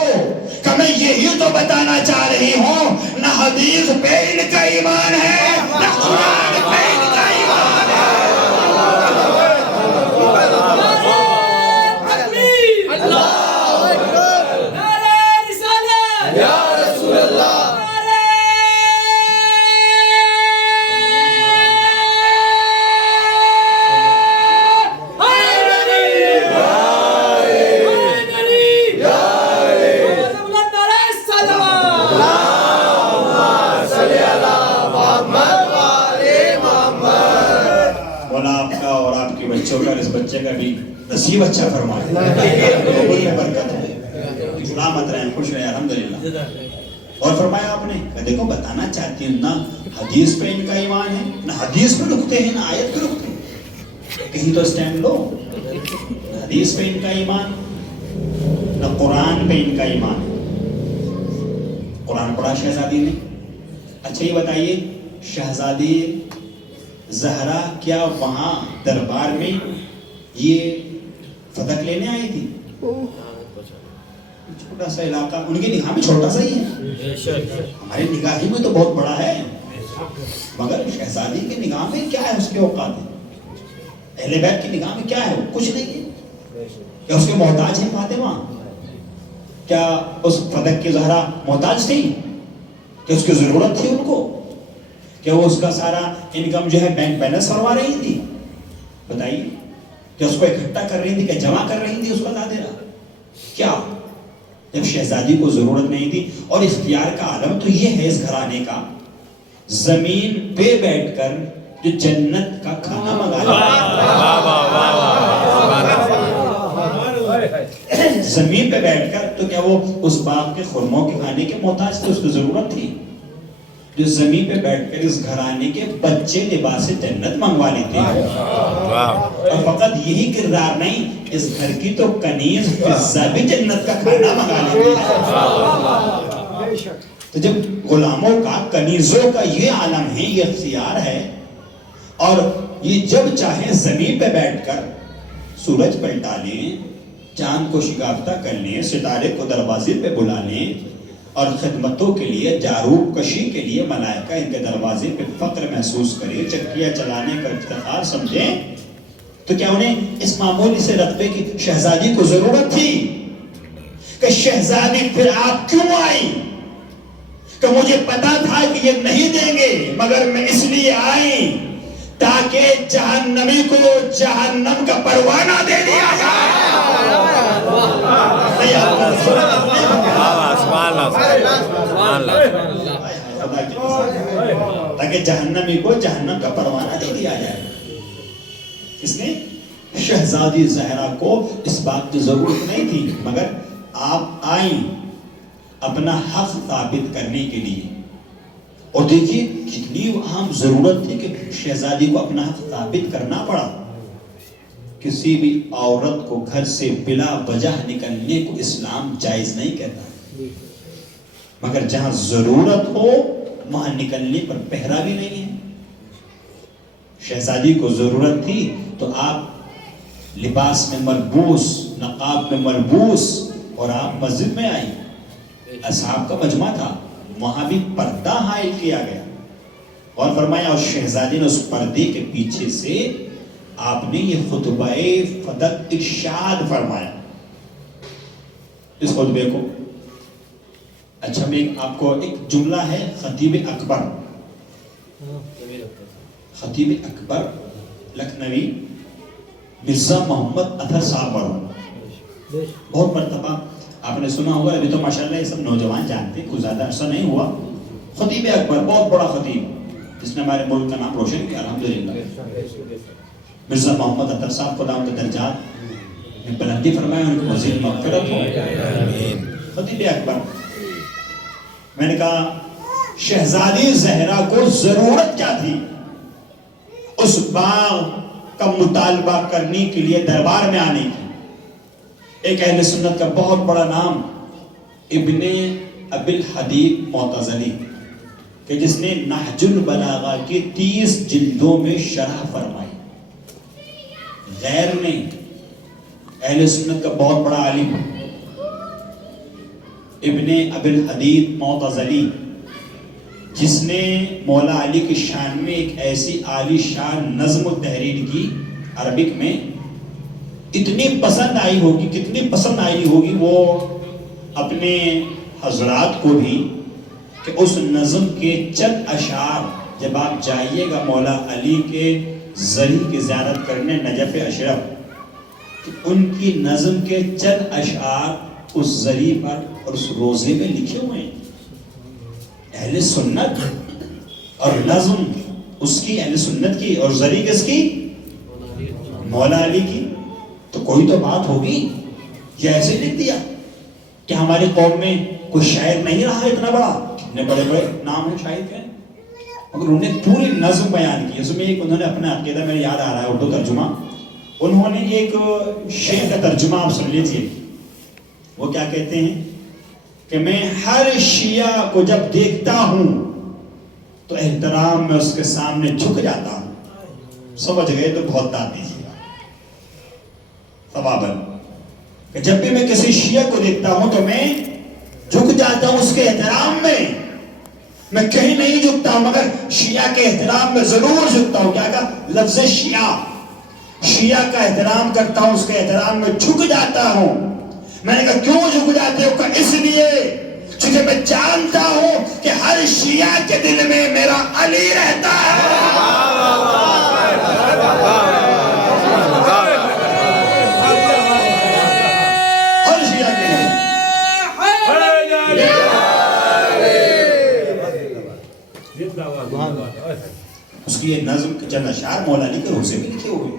کہ میں یہی تو بتانا چاہ رہی ہوں، نہ حدیث پہ ان کا ایمان ہے، نہ قرآن پہ ان کا ایمان ہے. اس بچے کا بھی نصیب اچھا فرمائے، برکت ہے، سلامت رہیں، خوش رہیں، الحمدللہ. اور فرمایا آپ نے کہ دیکھو بتانا چاہتی ہوں نہ حدیث پہ ان کا ایمان ہے، نہ حدیث پہ رکتے ہیں، نہ آیت پہ رکتے ہیں. کہیں تو اسٹینڈ لو. نہ حدیث پہ ان کا ایمان، نہ قرآن پہ ان کا ایمان. قرآن پڑھا شہزادی نے. اچھا یہ بتائیے شہزادی زہرا کیا وہاں دربار میں یہ فتح لینے آئی تھی؟ چھوٹا سا علاقہ ان کی نگاہ میں چھوٹا سا ہی ہے، ہماری نگاہی میں تو بہت بڑا ہے، مگر شہزادی کی نگاہ میں کیا ہے؟ اس کے اوقات ہے. اہل بیت کی نگاہ میں کیا ہے؟ کچھ نہیں ہے. کیا اس کے محتاج ہیں فاطمہ؟ کیا اس فتح کی زہرا محتاج تھی؟ کہ اس کی ضرورت تھی ان کو؟ کہ وہ اس کا سارا انکم جو ہے بینک بیلنس کروا رہی تھی؟ بتائیے. کہ اس کو اکٹھا کر رہی تھی، کہ جمع کر رہی تھی اس کا دادیرا؟ کیا جب شہزادی کو ضرورت نہیں تھی. اور اختیار کا عالم تو یہ ہے اس گھرانے کا، زمین پہ بیٹھ کر جو جنت کا کھانا منگا زمین پہ بیٹھ کر، تو کیا وہ اس باغ کے خرموں کے کھانے کے محتاج تھے؟ اس کو ضرورت تھی. جو زمین پہ بیٹھ کر اس گھرانے کے بچے لباس جنت منگوا لیتے ہیں. اور فقط یہی کردار نہیں، اس گھر کی تو کنیز فضہ بھی جنت کا کھانا منگا لیتے ہیں. تو جب غلاموں کا، کنیزوں کا یہ عالم ہے، یہ اختیار ہے، اور یہ جب چاہیں زمین پہ بیٹھ کر سورج پلٹا لیں، چاند کو شگافتہ کر لیں، ستارے کو دروازے پہ بلا لیں، اور خدمتوں کے لیے، جاروب کشی کے لیے ملائکہ ان کے دروازے پہ فخر محسوس کریں، چکیاں چلانے کا افتخار سمجھیں، تو کیا انہیں اس معمولی سے رقبے کی شہزادی کو ضرورت تھی؟ کہ شہزادی پھر آپ کیوں آئی؟ کہ مجھے پتا تھا کہ یہ نہیں دیں گے، مگر میں اس لیے آئی تاکہ جہنمی کو جہنم کا پروانہ دے دیا جائے. تاکہ جہنمی کو جہنم کا پروانہ دے دیا جائے. اس نے شہزادی زہرا کو اس بات کی ضرورت نہیں تھی، مگر آپ آئیں اپنا حق ثابت کرنے کے لیے. اور دیکھیے کتنی اہم ضرورت تھی کہ شہزادی کو اپنا حق ثابت کرنا پڑا. کسی بھی عورت کو گھر سے بلا وجہ نکلنے کو اسلام جائز نہیں کہتا، مگر جہاں ضرورت ہو وہاں نکلنے پر پہرا بھی نہیں ہے. شہزادی کو ضرورت تھی تو آپ لباس میں ملبوس، نقاب میں ملبوس، اور آپ مسجد میں آئی. اصحاب کا مجمع تھا، وہاں بھی پردہ حائل کیا گیا. اور فرمایا اور شہزادی نے اس پردے کے پیچھے سے آپ نے یہ خطبہ فدق ارشاد فرمایا اس خطبے کو. اچھا میں آپ کو ایک جملہ ہے خطیب اکبر لکھنوی مرزا محمد اطہر صاحب مرحوم. بہت مرتبہ آپ نے سنا ہوگا, ابھی تو ماشاءاللہ یہ سب نوجوان جانتے ہیں, کچھ زیادہ عرصہ نہیں ہوا. خطیب اکبر بہت بڑا خطیب جس نے ہمارے ملک کا نام روشن کیا الحمدللہ. مرزا محمد اطہر صاحب خدا ان کے درجات میں بلندی فرمائے, ان کو مزید مغفرت ہو. خطیب اکبر, میں نے کہا شہزادی زہرا کو ضرورت کیا تھی اس باغ کا مطالبہ کرنے کے لیے دربار میں آنے کی. ایک اہل سنت کا بہت بڑا نام ابن ابی الحدید معتزلی کہ جس نے نہج البلاغہ کی 30 جلدوں میں شرح فرمائی, غیر نے اہل سنت کا بہت بڑا عالم ابن ابی الحدید معتزلی جس نے مولا علی کی شان میں ایک ایسی عالی شان نظم و تحریر کی عربک میں, اتنی پسند آئی ہوگی, کتنی پسند آئی ہوگی وہ اپنے حضرات کو بھی, کہ اس نظم کے چند اشعار جب آپ جائیے گا مولا علی کے زری کی زیارت کرنے نجف اشرف, تو ان کی نظم کے چند اشعار اس زری پر اور اس روزے میں لکھے ہوئے ہیں. اہل سنت اور نظم اس کی, اہل سنت کی, اور زری کس کی, مولا علی کی. تو کوئی تو بات ہوگی. یہ ایسے لکھ دیا کہ ہماری قوم میں کوئی شاعر نہیں رہا اتنا بڑا, کتنے بڑے بڑے نام ہیں شاعر کے, مگر انہوں نے پوری نظم بیان کی. اس میں ایک انہوں نے اپنا عقیدہ, میرے یاد آ رہا ہے اردو ترجمہ, انہوں نے ایک شعر کا ترجمہ آپ سن لیجیے. وہ کیا کہتے ہیں کہ میں ہر شیعہ کو جب دیکھتا ہوں تو احترام میں اس کے سامنے جھک جاتا ہوں. سمجھ گئے تو بہت داد دیجیے ثواباً, کہ جب بھی میں کسی شیعہ کو دیکھتا ہوں تو میں جھک جاتا ہوں اس کے احترام میں کہیں نہیں جھکتا ہوں, مگر شیعہ کے احترام میں ضرور جھکتا ہوں. کیا کہا, لفظ شیعہ کا احترام کرتا ہوں, اس کے احترام میں جھک جاتا ہوں. میں نے کہا کیوں جھک جاتے ہو؟ کہ اس لیے چونکہ میں جانتا ہوں کہ ہر شیعہ کے دل میں میرا علی رہتا ہے. ہر شیعہ کے دل اس کی یہ نظم چند اشعار مولا علی کے روزے میں لکھے ہوئے.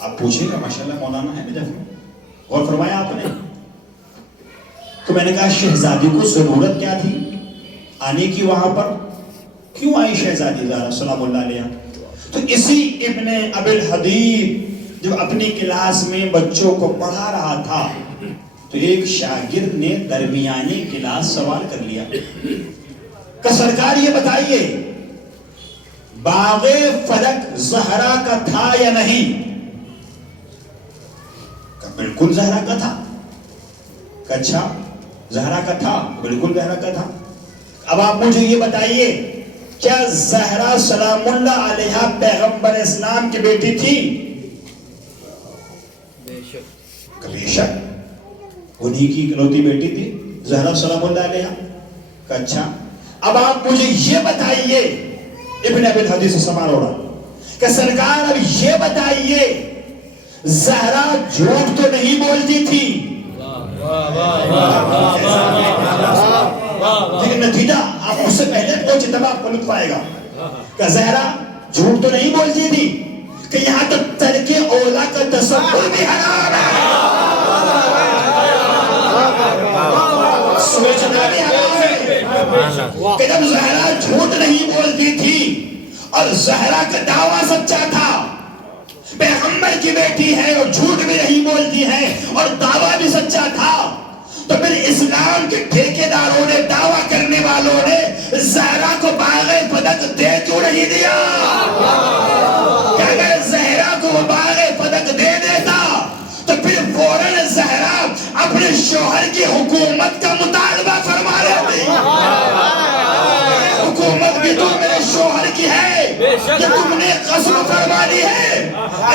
آپ پوچھیں گا ماشاءاللہ مولانا ہے نجف میں, غور فرمایا آپ نے. تو میں نے کہا شہزادی کو ضرورت کیا تھی آنے کی وہاں پر, کیوں آئی شہزادی زہرا سلام اللہ علیہ؟ تو اسی ابن ابی الحدید جب اپنی کلاس میں بچوں کو پڑھا رہا تھا تو ایک شاگرد نے درمیانی کلاس سوال کر لیا کہ سرکار یہ بتائیے باغ فلک زہرا کا تھا یا نہیں؟ کہ بالکل زہرا کا تھا. کہ اچھا زہرا کا تھا, بالکل زہرا کا تھا. اب آپ مجھے یہ بتائیے کیا زہرا سلام اللہ علیہ پیغمبر اسلام کی بیٹی تھی؟ بے شک انہی کی اکلوتی بیٹی تھی زہرا سلام اللہ علیہ. کہ اچھا اب آپ مجھے یہ بتائیے, ابن ابی الحدید سے سوال ہو رہا کہ سرکار اب یہ بتائیے زہرا جھوٹ تو نہیں بولتی تھی؟ لیکن نتیجہ آپ اس سے پہلے پہنچے تب آپ کو لطف آئے گا کہ زہرا جھوٹ تو نہیں بولتی تھی, کہ یہاں تو ترک اولا کا تصور بھی حرام ہے, سوچنا بھی حرام ہے. کہ جب زہرا جھوٹ نہیں بولتی تھی اور زہرا کا دعویٰ سچا تھا, پیغمبر کی بیٹی ہے اور جھوٹ بھی نہیں بولتی ہے اور دعویٰ بھی سچا تھا, تو پھر اسلام کے ٹھیکیداروں نے, دعویٰ کرنے والوں نے زہرا کو باغ فدق دے کیوں نہیں دیا؟ کہ اگر زہرا کو وہ باغ فدق دے دیتا تو پھر فوراً زہرا اپنے شوہر کی حکومت کا مطالبہ فرما لیتی. حکومت بھی تو میرے شوہر کی ہے,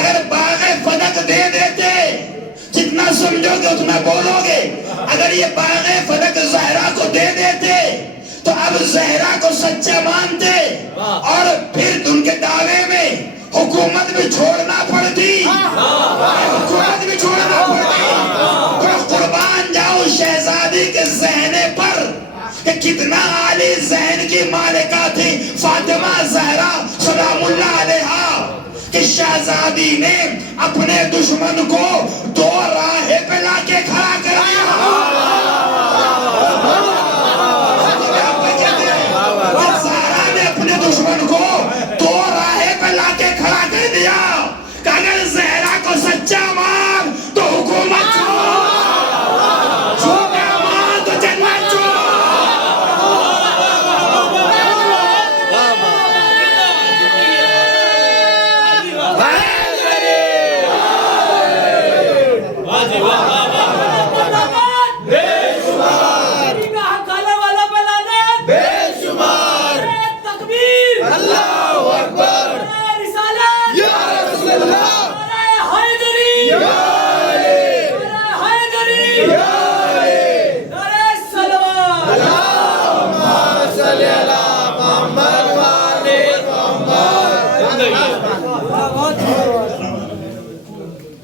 اگر باغ فدق دے دیتے جتنا سمجھو گے اتنا بولو گے. اگر یہ باغ فدق زہرا کو دے دیتے تو اب زہرا کو سچا مانتے اور پھر ان کے دعوے میں حکومت بھی چھوڑنا پڑتی. حکومت بھی چھوڑنا پڑتی. تو قربان جاؤ شہزادی کے ذہنے پر کہ کتنا عالی ذہن کی مالکہ تھی فاطمہ زہرا سلام اللہ علیہا کہ شہزادی نے اپنے دشمن کو دو راہے پہ لا کے کھڑا کر دیا. زہرا نے اپنے دشمن کو دو راہے پہ لا کے کھڑا کر دیا کہ اگر زہرا کو سچا مان تو حکومت چھوڑ, جھوٹا مان تو جنت چھوڑ.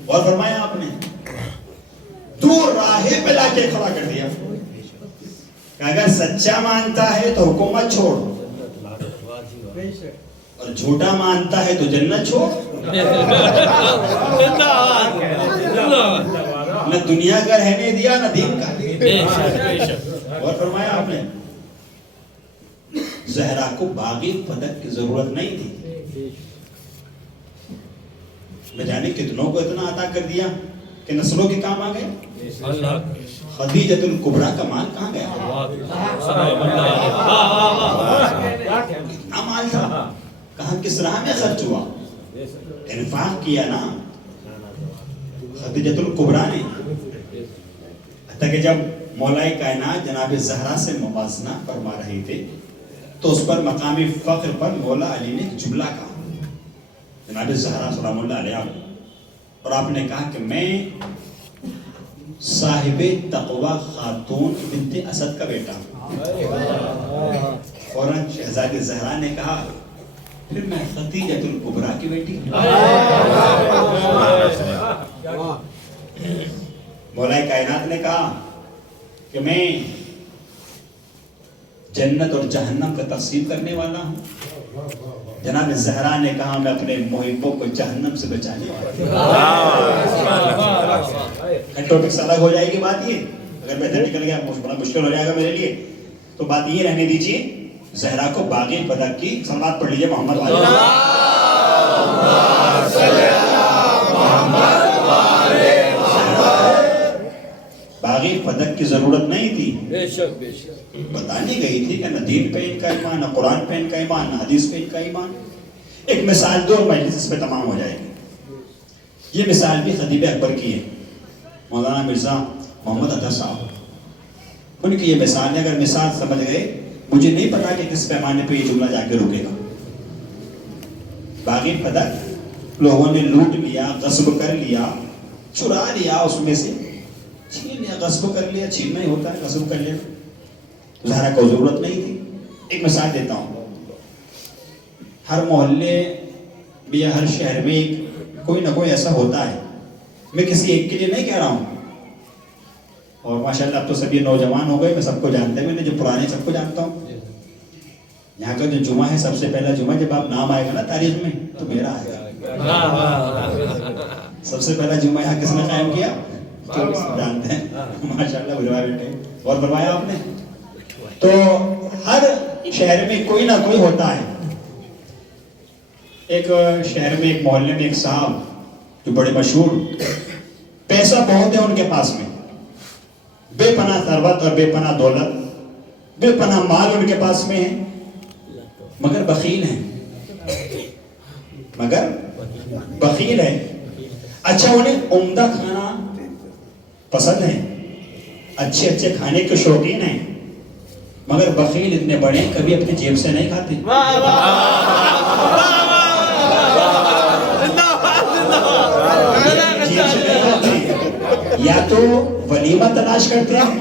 اور فرمایا آپ نے دو راہے پہ لا کے کھڑا کر دیا کہ اگر سچا مانتا ہے تو حکومت چھوڑ اور جھوٹا مانتا ہے تو جنت چھوڑ. نہ دنیا کا رہنے دیا نہ دین کا. اور فرمایا آپ نے زہرا کو باغی فدق کی ضرورت نہیں تھی. نہ جانے کتنوں کو اتنا عطا کر دیا کہ نسلوں کے کام آ گئے. خدیجۃ الکبریٰ کا مال کہاں گیا؟ کتنا مال تھا, کہاں کس راہ میں خرچ ہوا؟ انفاق کیا نا خدیجۃ الکبریٰ نے. حتیٰ کہ جب مولا کائنات جناب زہرا سے موازنہ فرما رہے تھے تو اس پر مقامی فخر پر مولا علی نے ایک جملہ کہا جناب زہرا سلام اللہ علیہ, اور آپ نے کہا کہ میں صاحب تقوی خاتون بنت اسد کا بیٹا ہوں. فوراً شہزادی زہرا نے کہا پھر میں خدیجۃ الکبریٰ کی بیٹی ہوں. مولا کائنات نے کہا کہ میں جنت اور جہنم کا تقسیم کرنے والا ہوں. جناب زہرا نے کہا میں اپنے محبوں کو جہنم سے بچانے والا ہوں. ٹاپک الگ ہو جائے گی بات. یہ اگر میتھڈ نکل گیا بڑا مشکل ہو جائے گا میرے لیے, تو بات یہ رہنے دیجیے. زہرا کو باغی فدق کی سماعت پڑھ لیجیے محمد والے. باغی فدق کی ضرورت نہیں تھی. بتانے گئی تھی کہ نہ دین پہ ان کا ایمان, نہ قرآن پہ ان کا ایمان, نہ حدیث پہ ان کا ایمان. ایک مثال دو اور مجلس اس پہ تمام ہو جائے گی. یہ مثال بھی خطیب اکبر کی ہے, مولانا مرزا محمد عطا صاحب. ان کی یہ مثال ہے. اگر مثال سمجھ گئے, مجھے نہیں پتا کہ کس پیمانے پہ یہ جملہ جا کے رکے گا. باغی فدق لوگوں نے لوٹ لیا, غصب کر لیا, چرا لیا, اس میں سے چھین لیا. غصب کر لیا, چھیننا ہی ہوتا ہے, غصب کر لیا. زہرا کو ضرورت نہیں تھی. ایک مثال دیتا ہوں. ہر محلے یا ہر شہر میں کوئی نہ کوئی ایسا ہوتا ہے. میں کسی ایک کے لیے نہیں کہہ رہا ہوں, اور ماشاءاللہ اب تو سب یہ نوجوان ہو گئے, میں سب کو جانتے ہیں, میں نے جو پرانے سب کو جانتا ہوں. یہاں کا جو جمعہ ہے, سب سے پہلا جمعہ جب آپ نام آئے گا نا تاریخ میں, تو میرا آئے گا. سب سے پہلا جمعہ یہاں کس نے قائم کیا؟ تو جانتے ہیں ماشاءاللہ بجوا بیٹے. اور فرمایا آپ نے, تو ہر شہر میں کوئی نہ کوئی ہوتا ہے. ایک شہر میں, ایک محلے میں ایک صاحب جو بڑے مشہور, پیسہ بہت ہے ان کے پاس میں, بے پناہ ثروت اور بے پناہ دولت, بے پناہ مال ان کے پاس میں ہے, مگر بخیل ہیں. مگر بخیل ہے. اچھا انہیں عمدہ کھانا پسند ہے, اچھے اچھے کھانے کے شوقین ہیں, مگر بخیل اتنے بڑے ہیں کبھی اپنی جیب سے نہیں کھاتے. تو ولیمہ تلاش کرتے ہیں،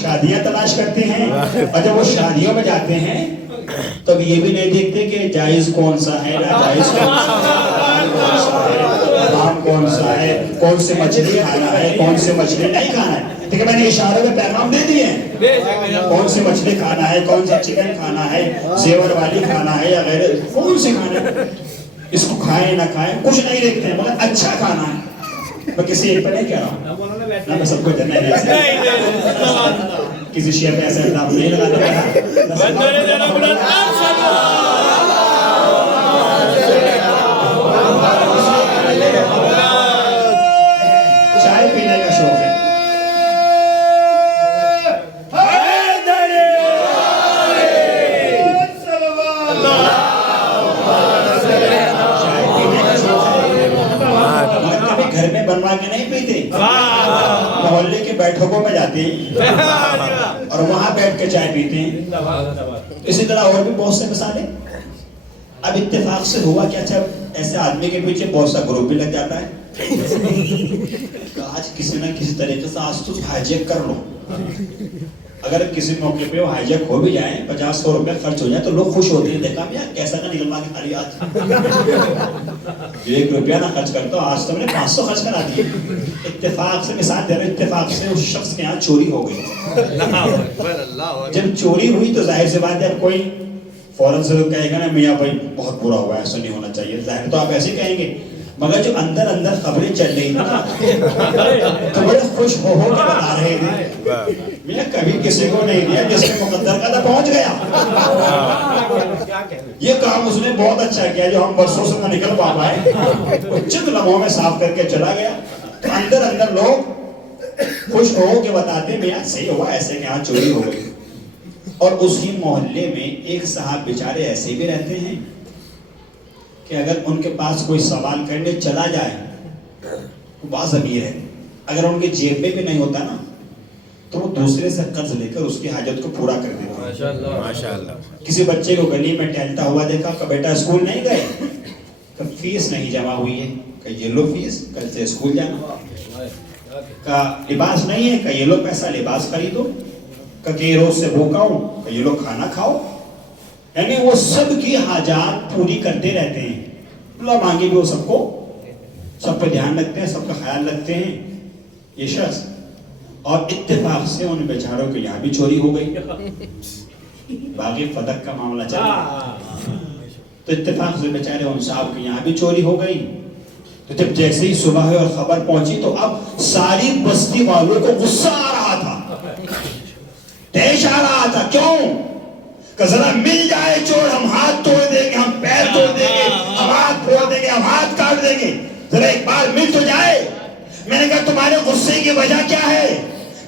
شادیاں تلاش کرتے ہیں، اور جب وہ شادیوں میں جاتے ہیں تو اب یہ بھی نہیں دیکھتے کہ جائز کون سا ہے، ناجائز کون سا ہے، حرام کون سا ہے، کون سی مچھلی کھانا ہے، کون سی مچھلی نہیں کھانا ہے. ٹھیک ہے، میں نے اشارے میں پیغام دے دیے ہیں، کون سی مچھلی کھانا ہے، کون سا چکن کھانا ہے، زیور والی کھانا ہے یا غیر کون سی کھانا ہے، اس کو کھائیں نہ کھائیں کچھ نہیں دیکھتے ہیں، مگر اچھا کھانا ہے. میں کسی ایک پہ نہیں کہہ رہا ہوں نہ، میں سب کو جنت کسی شیعہ پہ ایسا الزام نہیں لگاتا. چائے پینے کا شوق ہے، چائے پینے کا شوق ہے، مگر کبھی گھر میں بنوا کے نہیں پیتے، محلے کے بیٹھکوں میں جاتے ہیں اور وہاں بیٹھ کے چائے پیتے ہیں. اسی طرح اور بھی بہت سے مثالیں. اب اتفاق سے ہوا کہ اچھا ایسے آدمی کے پیچھے بہت سا گروپ بھی لگ جاتا ہے کہ آج کسی نہ کسی طریقے سے آج تو ہائیجیک کر لو. اگر کسی موقع پہ وہ ہائیجیک ہو بھی جائیں، 50-100 روپے خرچ ہو جائے تو لوگ خوش ہوتے ہیں. دیکھا بھیا کیسا کا نکلوا کے خالی ہاتھ، 1 روپیہ نہ خرچ کرتا ہوں، آج تو میں نے 500 خرچ کرا دیے. اتفاق سے مثال دے رہا ہوں، اتفاق سے اس شخص کے یہاں چوری ہو گئی. جب چوری ہوئی تو ظاہر سی بات ہے اب کوئی فوراً سے کہے گا نا میاں بھائی بہت برا ہوا ہے، ایسا نہیں ہونا چاہیے، ظاہر تو آپ ایسے ہی کہیں گے. مگر جو اندر اندر خبریں چل رہی تھی تو بڑے خوش ہو کے بتا رہے تھے میں کبھی کسی کو نہیں دیا جس میں مقدر کا تھا پہنچ گیا. یہ کام اس نے بہت اچھا کیا جو ہم برسوں سے نہ نکل پا پائے، چند لمحوں میں صاف کر کے چلا گیا. تو اندر اندر لوگ خوش ہو کے بتاتے میاں صحیح ہوا، ایسے کہ یہاں چوری ہو گئی. اور اسی محلے میں ایک صاحب بیچارے ایسے بھی رہتے ہیں کہ اگر ان کے پاس کوئی سوال کرنے چلا جائے وہ باز امیر ہے، اگر ان کے جیب میں بھی نہیں ہوتا نا تو وہ دوسرے سے قرض لے کر اس کی حاجت کو پورا کر دیتے ہیں. ماشاءاللہ. کسی بچے کو گلی میں ٹہلتا ہوا دیکھا کہ بیٹا اسکول نہیں گئے، کہ فیس نہیں جمع ہوئی ہے، کہ یہ لو فیس، کل سے اسکول جانا. کہ لباس نہیں ہے، کہ یہ لو پیسہ لباس خریدو. کہ روز سے بھوکا ہوں، کہ یہ لوگ کھانا کھاؤ. یعنی وہ سب کی حاجات پوری کرتے رہتے ہیں. اللہ مانگے بھی وہ سب کو، سب پہ دھیان رکھتے ہیں، سب کا خیال رکھتے ہیں یہ شخص. اور اتفاق سے ان بیچاروں کے یہاں بھی چوری ہو گئی. باقی فدق کا معاملہ چلا تو اتفاق سے بیچارے ان صاحب کے یہاں بھی چوری ہو گئی. تو جب جیسے ہی صبح ہوئی اور خبر پہنچی تو اب ساری بستی والوں کو غصہ آ رہا تھا، تیش آ رہا تھا. کیوں؟ کہ ذرا مل جائے چور، ہم ہاتھ توڑ دیں گے، ہم پیر توڑ دیں گے، ہم ہاتھ پھوڑ دیں گے، ہم ہاتھ کاٹ دیں گے، ذرا ایک بار مل تو جائے. میں نے کہا تمہارے غصے کی وجہ کیا ہے؟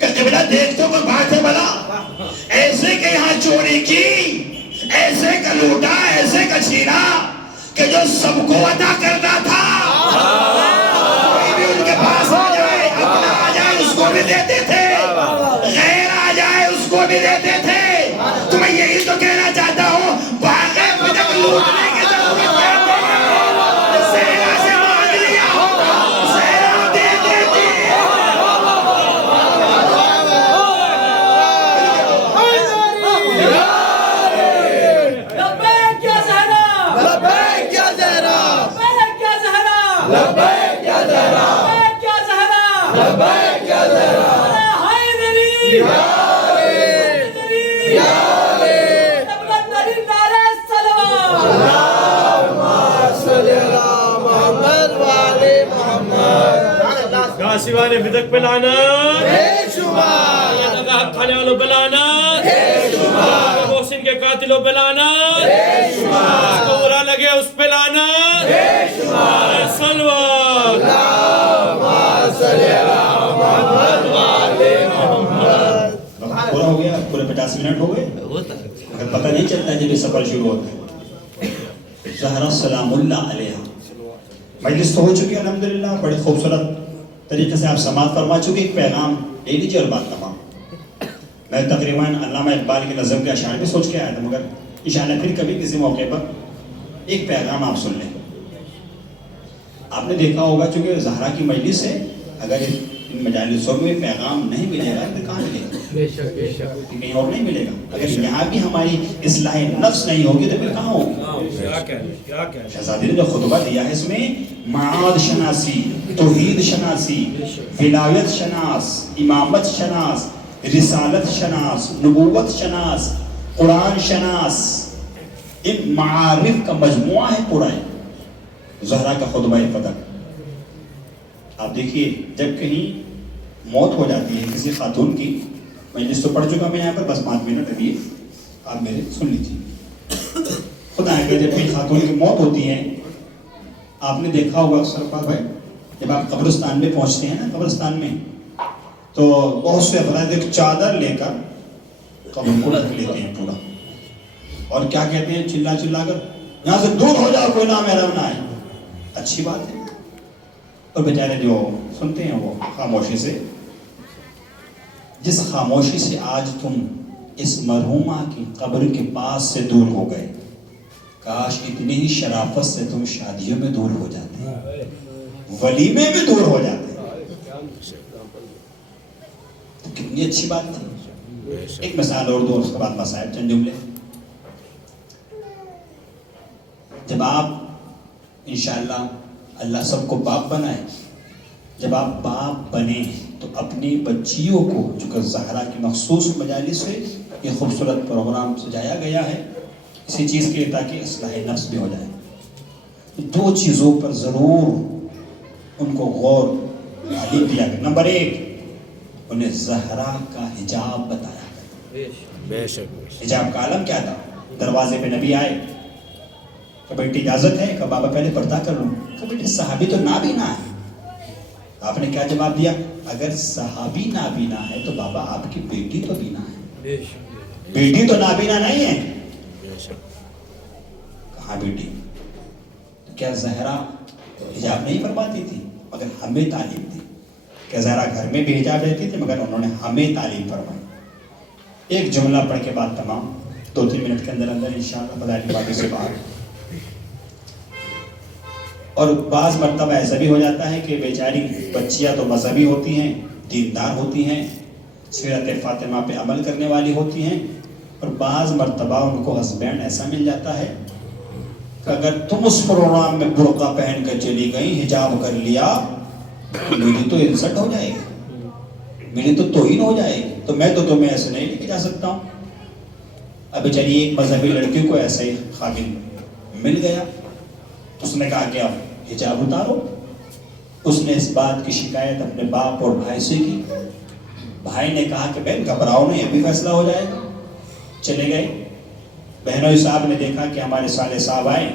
کہ قبلہ دیکھتے ہو کوئی بات ہے بلا؟ ایسے کہ یہاں چوری کی، ایسے کا لوٹا، ایسے کا چھینا کہ جو سب کو عطا کرنا تھا. کوئی بھی ان کے پاس آ جائے، اپنا آ جائے اس کو بھی دیتے تھے، غیر آ جائے اس کو بھی دیتے تھے. تو میں یہی تو کہنا چاہتا ہوں، باغے فدق لوٹنے کی ضرورت ہے. زہرا سے مانگ لیا ہوگا، زہرا دے دیتی. لبیک یا زہرا، لبیک یا زہرا، لبیک یا زہرا، لبیک یا زہرا، لبیک یا زہرا، لبیک یا زہرا. حیدری، حیدری، نبلت علی نعرہ الصلوات. صلی اللہ محمد والے محمد. کاسی والے بدک پہ لانا، بے شمار، حق کھانے والوں پہ لانا، بے شمار، محسن کے قاتلوں پہ لانا، بے شمار، جس کو برا لگے اس پہ لانا. بے شمار. صلوات. اللہم صلی اللہ محمد والے محمد. پورا ہو گیا، پورے 50 منٹ ہو گئے. اگر پتہ نہیں چلتا جب یہ سفر شروع ہوتا ہے. زہرا سلام اللہ علیہ. مجلس تو ہو چکی ہے الحمدللہ، بڑے خوبصورت طریقے سے آپ سماعت فرما چکے. ایک پیغام لے لیجیے اور بات تمام. میں تقریباً علامہ اقبال کی نظم کے اشعار بھی سوچ کے آیا تھا، مگر انشاءاللہ پھر کبھی کسی موقع پر ایک پیغام آپ سن لیں. آپ نے دیکھا ہوگا چونکہ زہرا کی مجلس ہے اگر ان مجالسوں میں پیغام نہیں ملے گا تو کہاں ملے گا؟ کہیں اور نہیں ملے گا. اگر یہاں بھی ہماری اصلاح نفس نہیں ہوگی تو پھر کہاں ہوگی؟ شہزادی نے جو خطبہ دیا ہے اس میں معاد شناسی، توحید شناسی، ولایت شناس، امامت شناس، رسالت شناس، نبوت شناس، قرآن شناس، ان معارف کا مجموعہ ہے پورا ہے زہرا کا خطبہ فتح. آپ دیکھیے جب کہیں موت ہو جاتی ہے کسی خاتون کی، مجلس تو پڑھ چکا میں یہاں پر، بس 5 منٹ ابھی آپ میرے سن لیجیے. خدا ہے کہ جب کہیں خاتون کی موت ہوتی ہے، آپ نے دیکھا ہوگا سرفراز بھائی، جب آپ قبرستان میں پہنچتے ہیں نا، قبرستان میں تو بہت سے افراد ایک چادر لے کر قبر کو ڈھک لیتے ہیں پورا، اور کیا کہتے ہیں چلا چلا کر، یہاں سے دور ہو جاؤ کوئی نامحرم نہ آئے. اچھی بات ہے. اور بیچارے جو سنتے ہیں وہ خاموشی سے، جس خاموشی سے آج تم اس مرحومہ کی قبر کے پاس سے دور ہو گئے، کاش اتنی ہی شرافت سے تم شادیوں میں دور ہو جاتے، ولیمے میں دور ہو جاتے. تو کتنی اچھی بات تھی. ایک مثال اور دو، اس کے بعد مسائل چند جملے. جب آپ انشاءاللہ اللہ سب کو باپ بنائے، جب آپ باپ بنے تو اپنی بچیوں کو، جو کہ زہرا کی مخصوص مجالس سے یہ خوبصورت پروگرام سجایا گیا ہے اسی چیز کے لیے تاکہ اصلاح نفس بھی ہو جائے. 2 چیزوں پر ضرور ان کو غور تعلیم دیا گیا. نمبر 1، انہیں زہرا کا حجاب بتایا گیا. بے شک حجاب کا عالم کیا تھا؟ دروازے پہ نبی آئے کہ بیٹی اجازت ہے؟ کہ بابا پہلے پردہ کر لوں. کہ بیٹی صحابی تو نابینا ہے. آپ نے کیا جواب دیا؟ اگر صحابی نابینا ہے تو بابا آپ کی بیٹی تو بینا ہے. بیٹی تو نابینا نہیں ہے. کہاں بیٹی؟ کیا زہرا حجاب نہیں فرماتی تھی؟ مگر ہمیں تعلیم دی. کہ زہرا گھر میں بھی حجاب رہتی تھی مگر انہوں نے ہمیں تعلیم فرمائی. ایک جملہ پڑھ کے بعد تمام، 2-3 منٹ کے اندر اندر انشاءاللہ فضائل باتوں سے باہر. اور بعض مرتبہ ایسا بھی ہو جاتا ہے کہ بیچاری بچیاں تو مذہبی ہوتی ہیں، دیندار ہوتی ہیں، سیرت فاطمہ پہ عمل کرنے والی ہوتی ہیں، اور بعض مرتبہ ان کو ہسبینڈ ایسا مل جاتا ہے کہ اگر تم اس پروگرام میں برقع پہن کر چلی گئی، حجاب کر لیا، میری تو انسلٹ ہو جائے گی، میری تو توہین ہو جائے گی، تو میں تو تمہیں ایسے نہیں لے کے جا سکتا ہوں. اب بیچاری ایک مذہبی لڑکی کو ایسا ہی خاوند مل گیا، اس نے کہا کہ اب حجاب اتارو. اس نے اس بات کی شکایت اپنے باپ اور بھائی سے کی. بھائی نے کہا کہ بہن گھبراؤ نہیں، ابھی فیصلہ ہو جائے گا. چلے گئے. بہنوئی صاحب نے دیکھا کہ ہمارے سالے صاحب آئے.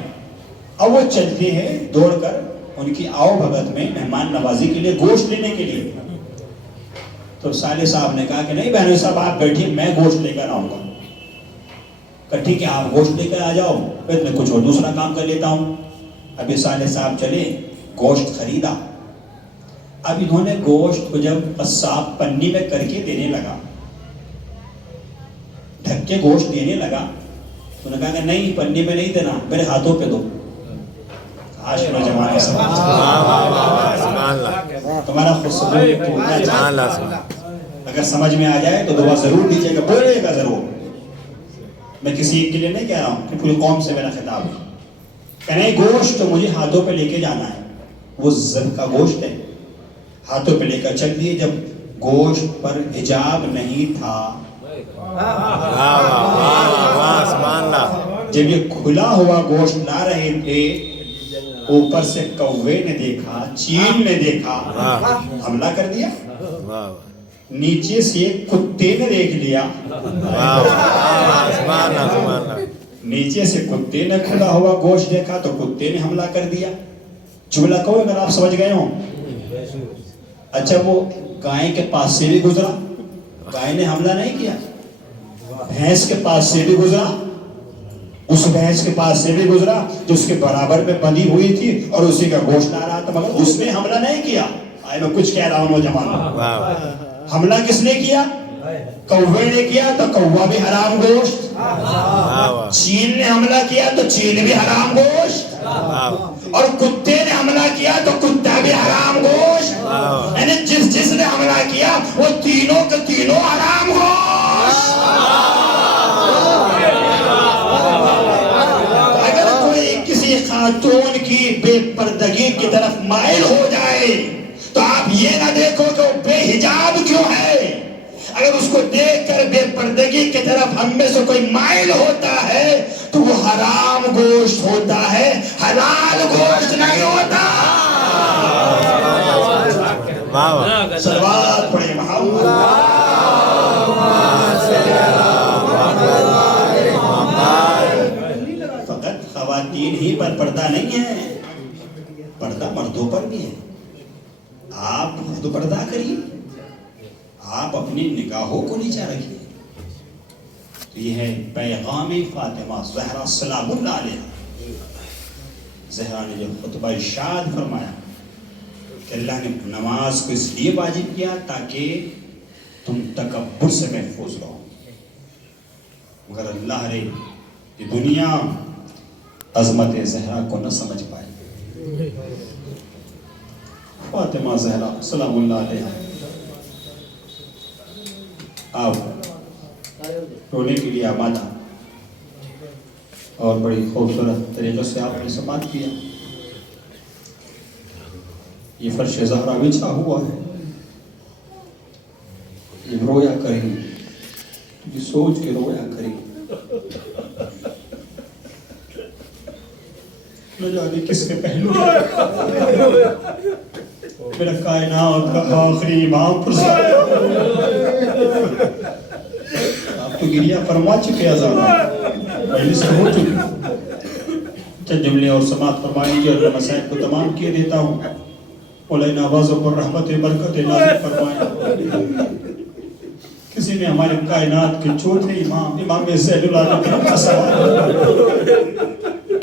اب وہ چلتے ہیں دوڑ کر ان کی آؤ بھگت میں مہمان نوازی کے لیے، گوشت لینے کے لیے. تو سالے صاحب نے کہا کہ نہیں بہنوئی صاحب آپ بیٹھیے، میں گوشت لے کر آؤں گا. کہ ٹھیک ہے آپ گوشت لے کر آ جاؤ، پھر میں کچھ اور دوسرا کام کر لیتا ہوں. ابھی سالے صاحب چلے، گوشت خریدا. اب انہوں نے گوشت کو جب قصاب پنی میں کر کے دینے لگا، ڈھک کے گوشت دینے لگا، تو انہوں نے کہا کہ نہیں پنی میں نہیں دینا، میرے ہاتھوں پہ دو. آج کے نوجوان تمہارا اگر سمجھ میں آ جائے تو دعا ضرور دیجیے گا، بولے گا ضرور. میں کسی ایک کے لیے نہیں کہہ رہا ہوں، کہ پوری قوم سے میرا خطاب ہے. کہ نہیں گوشت تو مجھے ہاتھوں پہ لے کے جانا ہے، وہ ذبح کا گوشت ہے. ہاتھوں پہ لے کر چل دیے. جب گوشت پر حجاب نہیں تھا، جب یہ کھلا ہوا گوشت لا رہے تھے، اوپر سے کوے نے دیکھا، چیل نے دیکھا، حملہ کر دیا. نیچے سے کتے نے دیکھ لیا، نیچے سے کتے نے کھلا ہوا گوشت دیکھا تو کتے نے حملہ کر دیا. جملہ کہو اگر آپ سمجھ گئے ہوں. اچھا وہ گائے کے پاس سے بھی گزرا، گائے نے حملہ نہیں کیا. بھینس کے پاس سے بھی گزرا، اس بھینس کے پاس سے بھی گزرا جو اس کے برابر میں بندھی ہوئی تھی اور اسی کا گوشت لا رہا تھا، مگر اس نے حملہ نہیں کیا. آئے میں کچھ کہہ رہا ہوں نوجوان. حملہ کس نے کیا؟ کوے نے کیا تو کوا بھی حرام گوشت. چیل نے حملہ کیا تو چیل بھی حرام گوشت. اور کتے نے حملہ کیا تو کتا بھی حرام گوشت. یعنی جس نے حملہ کیا وہ تینوں کے تینوں حرام گوشت. اگر کوئی کسی خاتون کی بے پردگی کی طرف مائل ہو جائے تو آپ یہ نہ دیکھو کہ وہ بے حجاب کیوں ہے. اگر اس کو دیکھ کر بے پردگی کی طرف ہم میں سے کوئی مائل ہوتا ہے تو وہ حرام گوشت ہوتا ہے, حلال گوشت نہیں ہوتا. صلوات پڑھیں محمد. فقط خواتین ہی پر پردہ نہیں ہے, پردہ مردوں پر بھی ہے. آپ خود پردہ کریے, آپ اپنی نگاہوں کو نیچا رکھیے. تو یہ ہے پیغام فاطمہ زہرا سلام اللہ علیہ. زہرا نے جو خطبہ ارشاد فرمایا کہ اللہ نے نماز کو اس لیے واجب کیا تاکہ تم تکبر سے محفوظ رہو, مگر اللہ نے یہ دنیا عظمت زہرا کو نہ سمجھ پائی. فاطمہ زہرا سلام اللہ علیہ آپ رونے کے لیے آمادہ اور بڑی خوبصورت طریقے سے آپ نے سماعت کیا. یہ فرش زہرا بچھا ہوا ہے, یہ رویا کریں, یہ سوچ کے رویا کریں نہ جانے کس کے پہلو میرا کائنات کا آخری امام پر آپ تو گریہ فرما چکے آزاد مجلس ہو چکی. چند جملے اور سماعت فرما لیجیے اور مسائل کو تمام کیے دیتا ہوں. مولانا آوازوں پر رحمت برکت نازل فرمائے. کسی نے ہمارے کائنات کے چوتھے امام زین العابدین کا سوال,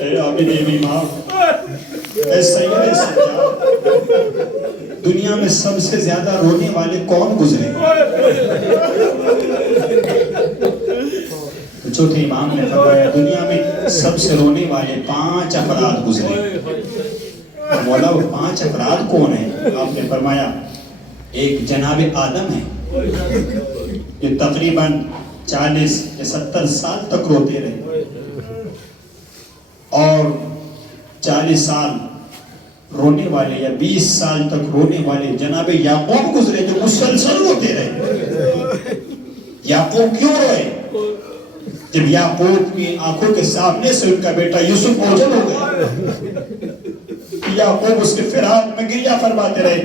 اے عابد امام, اے سید سجاد, دنیا میں سب سے زیادہ رونے والے کون گزرے؟ تو چوتھے امام نے فرمایا دنیا میں سب سے رونے والے 5 افراد گزرے. مولا وہ 5 افراد کون ہیں؟ آپ نے فرمایا ایک جناب آدم ہے جو تقریباً 40 یا 70 سال تک روتے رہے, اور 40 سال رونے والے یا 20 سال تک رونے والے جناب یعقوب گزرے جو مسلسل روتے رہے. یعقوب کیوں روئے؟ جب یعقوب کی آنکھوں کے سامنے سے ان کا بیٹا یوسف اوجھل ہو گیا, یعقوب اس کے فراق میں گریہ فرماتے رہے.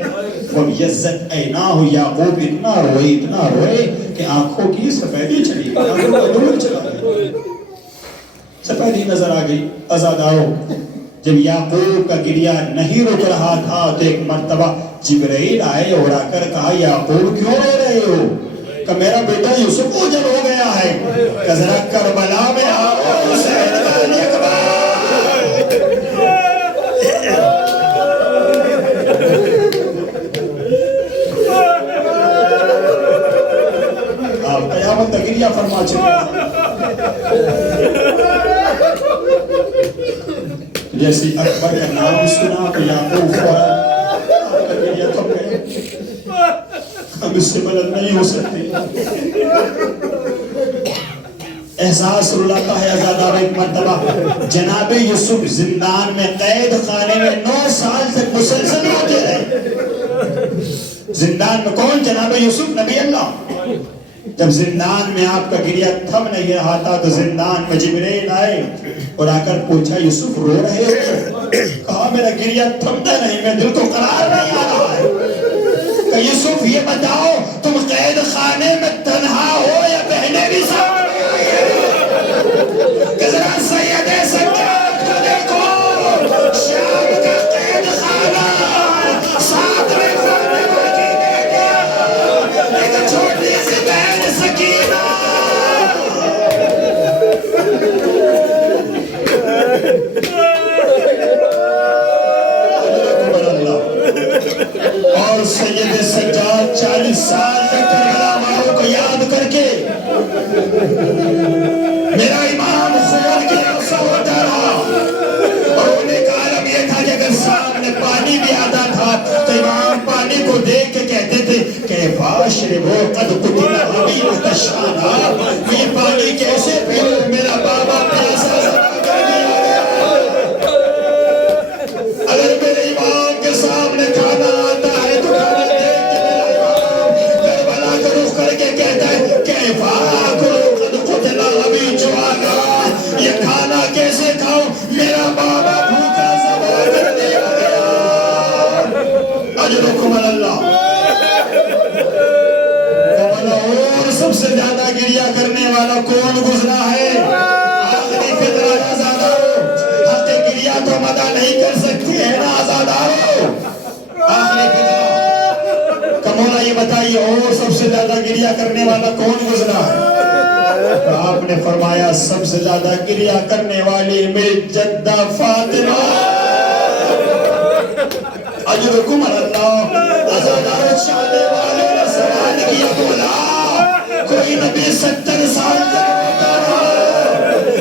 وَبْيَزَّتْ عَيْنَاهُ, یعقوب اتنا روئے کہ آنکھوں کی سفیدی چلی گئی, آنکھوں کا نور چلا گیا, سفیدی نظر آ گئی. عزادارو, جب یعقوب کا گریہ نہیں رک رہا تھا تو ایک مرتبہ جبرائیل آئے اور آ کر کہا یعقوب کیوں رو رہے ہو؟ کہ میرا بیٹا یوسف اوجھل ہو گیا ہے. کہ ذرا کربلا میں آؤ حسین کا اکبر. آپ قیامت کا گریہ فرما چکے. جیسے اکبر کا نام سنا تو یعقوب آپ کا گریہ تھم گیا, ہم اس سے مدد نہیں ہو سکتے. احساس رلاتا ہے عزادار. ایک مرتبہ جناب یوسف زندان میں قید خانے میں 9 سال تک مسلسل ہوتے رہے. زندان میں کون؟ جناب یوسف نبی اللہ. جب زندان میں آپ کا گریہ تھم نہیں رہا تھا تو زندان میں جبرائیل آئے اور آ کر پوچھا یوسف رو رہے ہو؟ کہا میرا گریہ تھمتا نہیں, میں دل کو قرار نہیں آ رہا ہے. کہ یوسف یہ بتاؤ تم قید خانے میں تنہا ہو یا بہنیں بھی ساتھ میں آئی ہیں؟ کہ ذرا سید سجاد کو دیکھو, شام کا قید خانہ, ساتھ میں فاطمہ کی بیٹیاں, ایک چھوٹی سی بہن سکینہ. اور سید سجاد 40 سال تک وہ قد قتل حبیب تشانا یہ پانی کیسے پیوں میرا بابا پیاسا زبا کر دیا گیا اگر میرے امام کے سامنے کھانا آتا ہے تو کھانا دیکھ کے میرا امام کربلا کا رخ کر کے کہتا ہے کیفا کرو قد قتل حبیب جوانا یہ کھانا کیسے کھاؤں میرا بابا بھوکا زبا کر دیا گیا اجرکم اللہ اور سب سے زیادہ گریہ کرنے والا کون گزرا ہے آخری فطرہ آزادارو حق گریہ تو مدہ نہیں کر سکتی ہے نا آزادارو آخری فطرہ کمولا یہ بتائیے اور سب سے زیادہ گریہ کرنے والا کون گزرا ہے آپ نے فرمایا سب سے زیادہ گریہ کرنے والی میری جدہ فاطمہ اجرکم اللہ آزادارو چاہنے والے نے سوال کیا بولا کوئی نبی 70 سال تک روتا رہا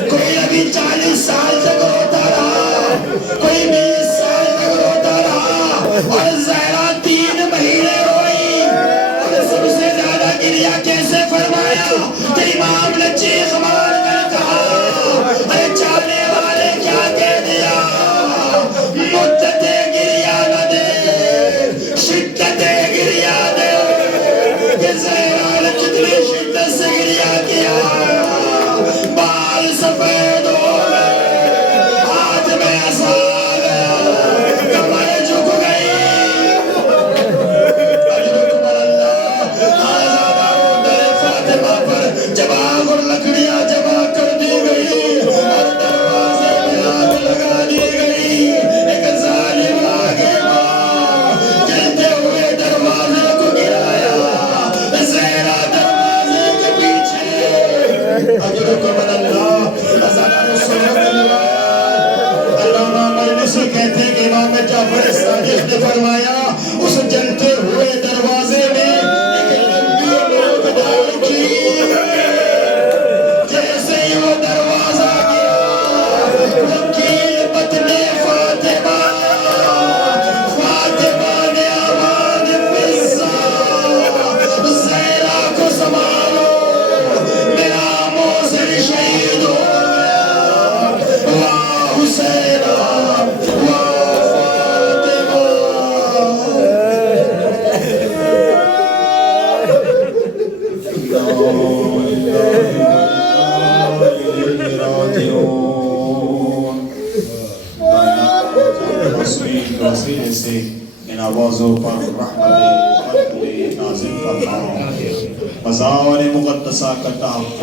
کوئی نبی 40 سال تک روتا رہا کوئی 20 سال تک روتا رہا اور زہرا 3 مہینے روئی اور سب سے زیادہ گریہ کیسے فرمایا کہ امام نے چیخ مار کر کہا ارے چاہنے والے کیا کہہ دیا مدت گریہ نہ دے شدت گریہ دے کہ زہرا نے کتنی شدت سے گریہ کیا بال سفید ہو گئے ہاتھ میں عصا آ گیا کمریں جھک گئی اجرکم اللہ آزادارو در فاطمہ پر جب آگ اور لکڑیاں جمع کر دی گئی اور دروازے میں آگ لگا دی گئی ایک ظالم آگے ماں جلتے ہوئے دروازے کو گرایا زہرا دروازے کے پیچھے اجرکم اللہ آزادارو سنت اللہ علامہ مجلسی کہتے ہیں کہ امام جعفر صادق نے فرمایا اس جلتے ہوئے دروازے میں ایک لمبی نوک ڈال کی جیسے ہی وہ دروازہ گیا وکیل بطن فاطمہ فاطمہ نے آواز فضا زہرا کو سنبھالو میرا موسر شہید ہو گیا واہ حسین واہ فاطمہ وسیلے سے ان آوازوں پر رحمت نازل فرماؤ مزار مقدسہ کا تحفظ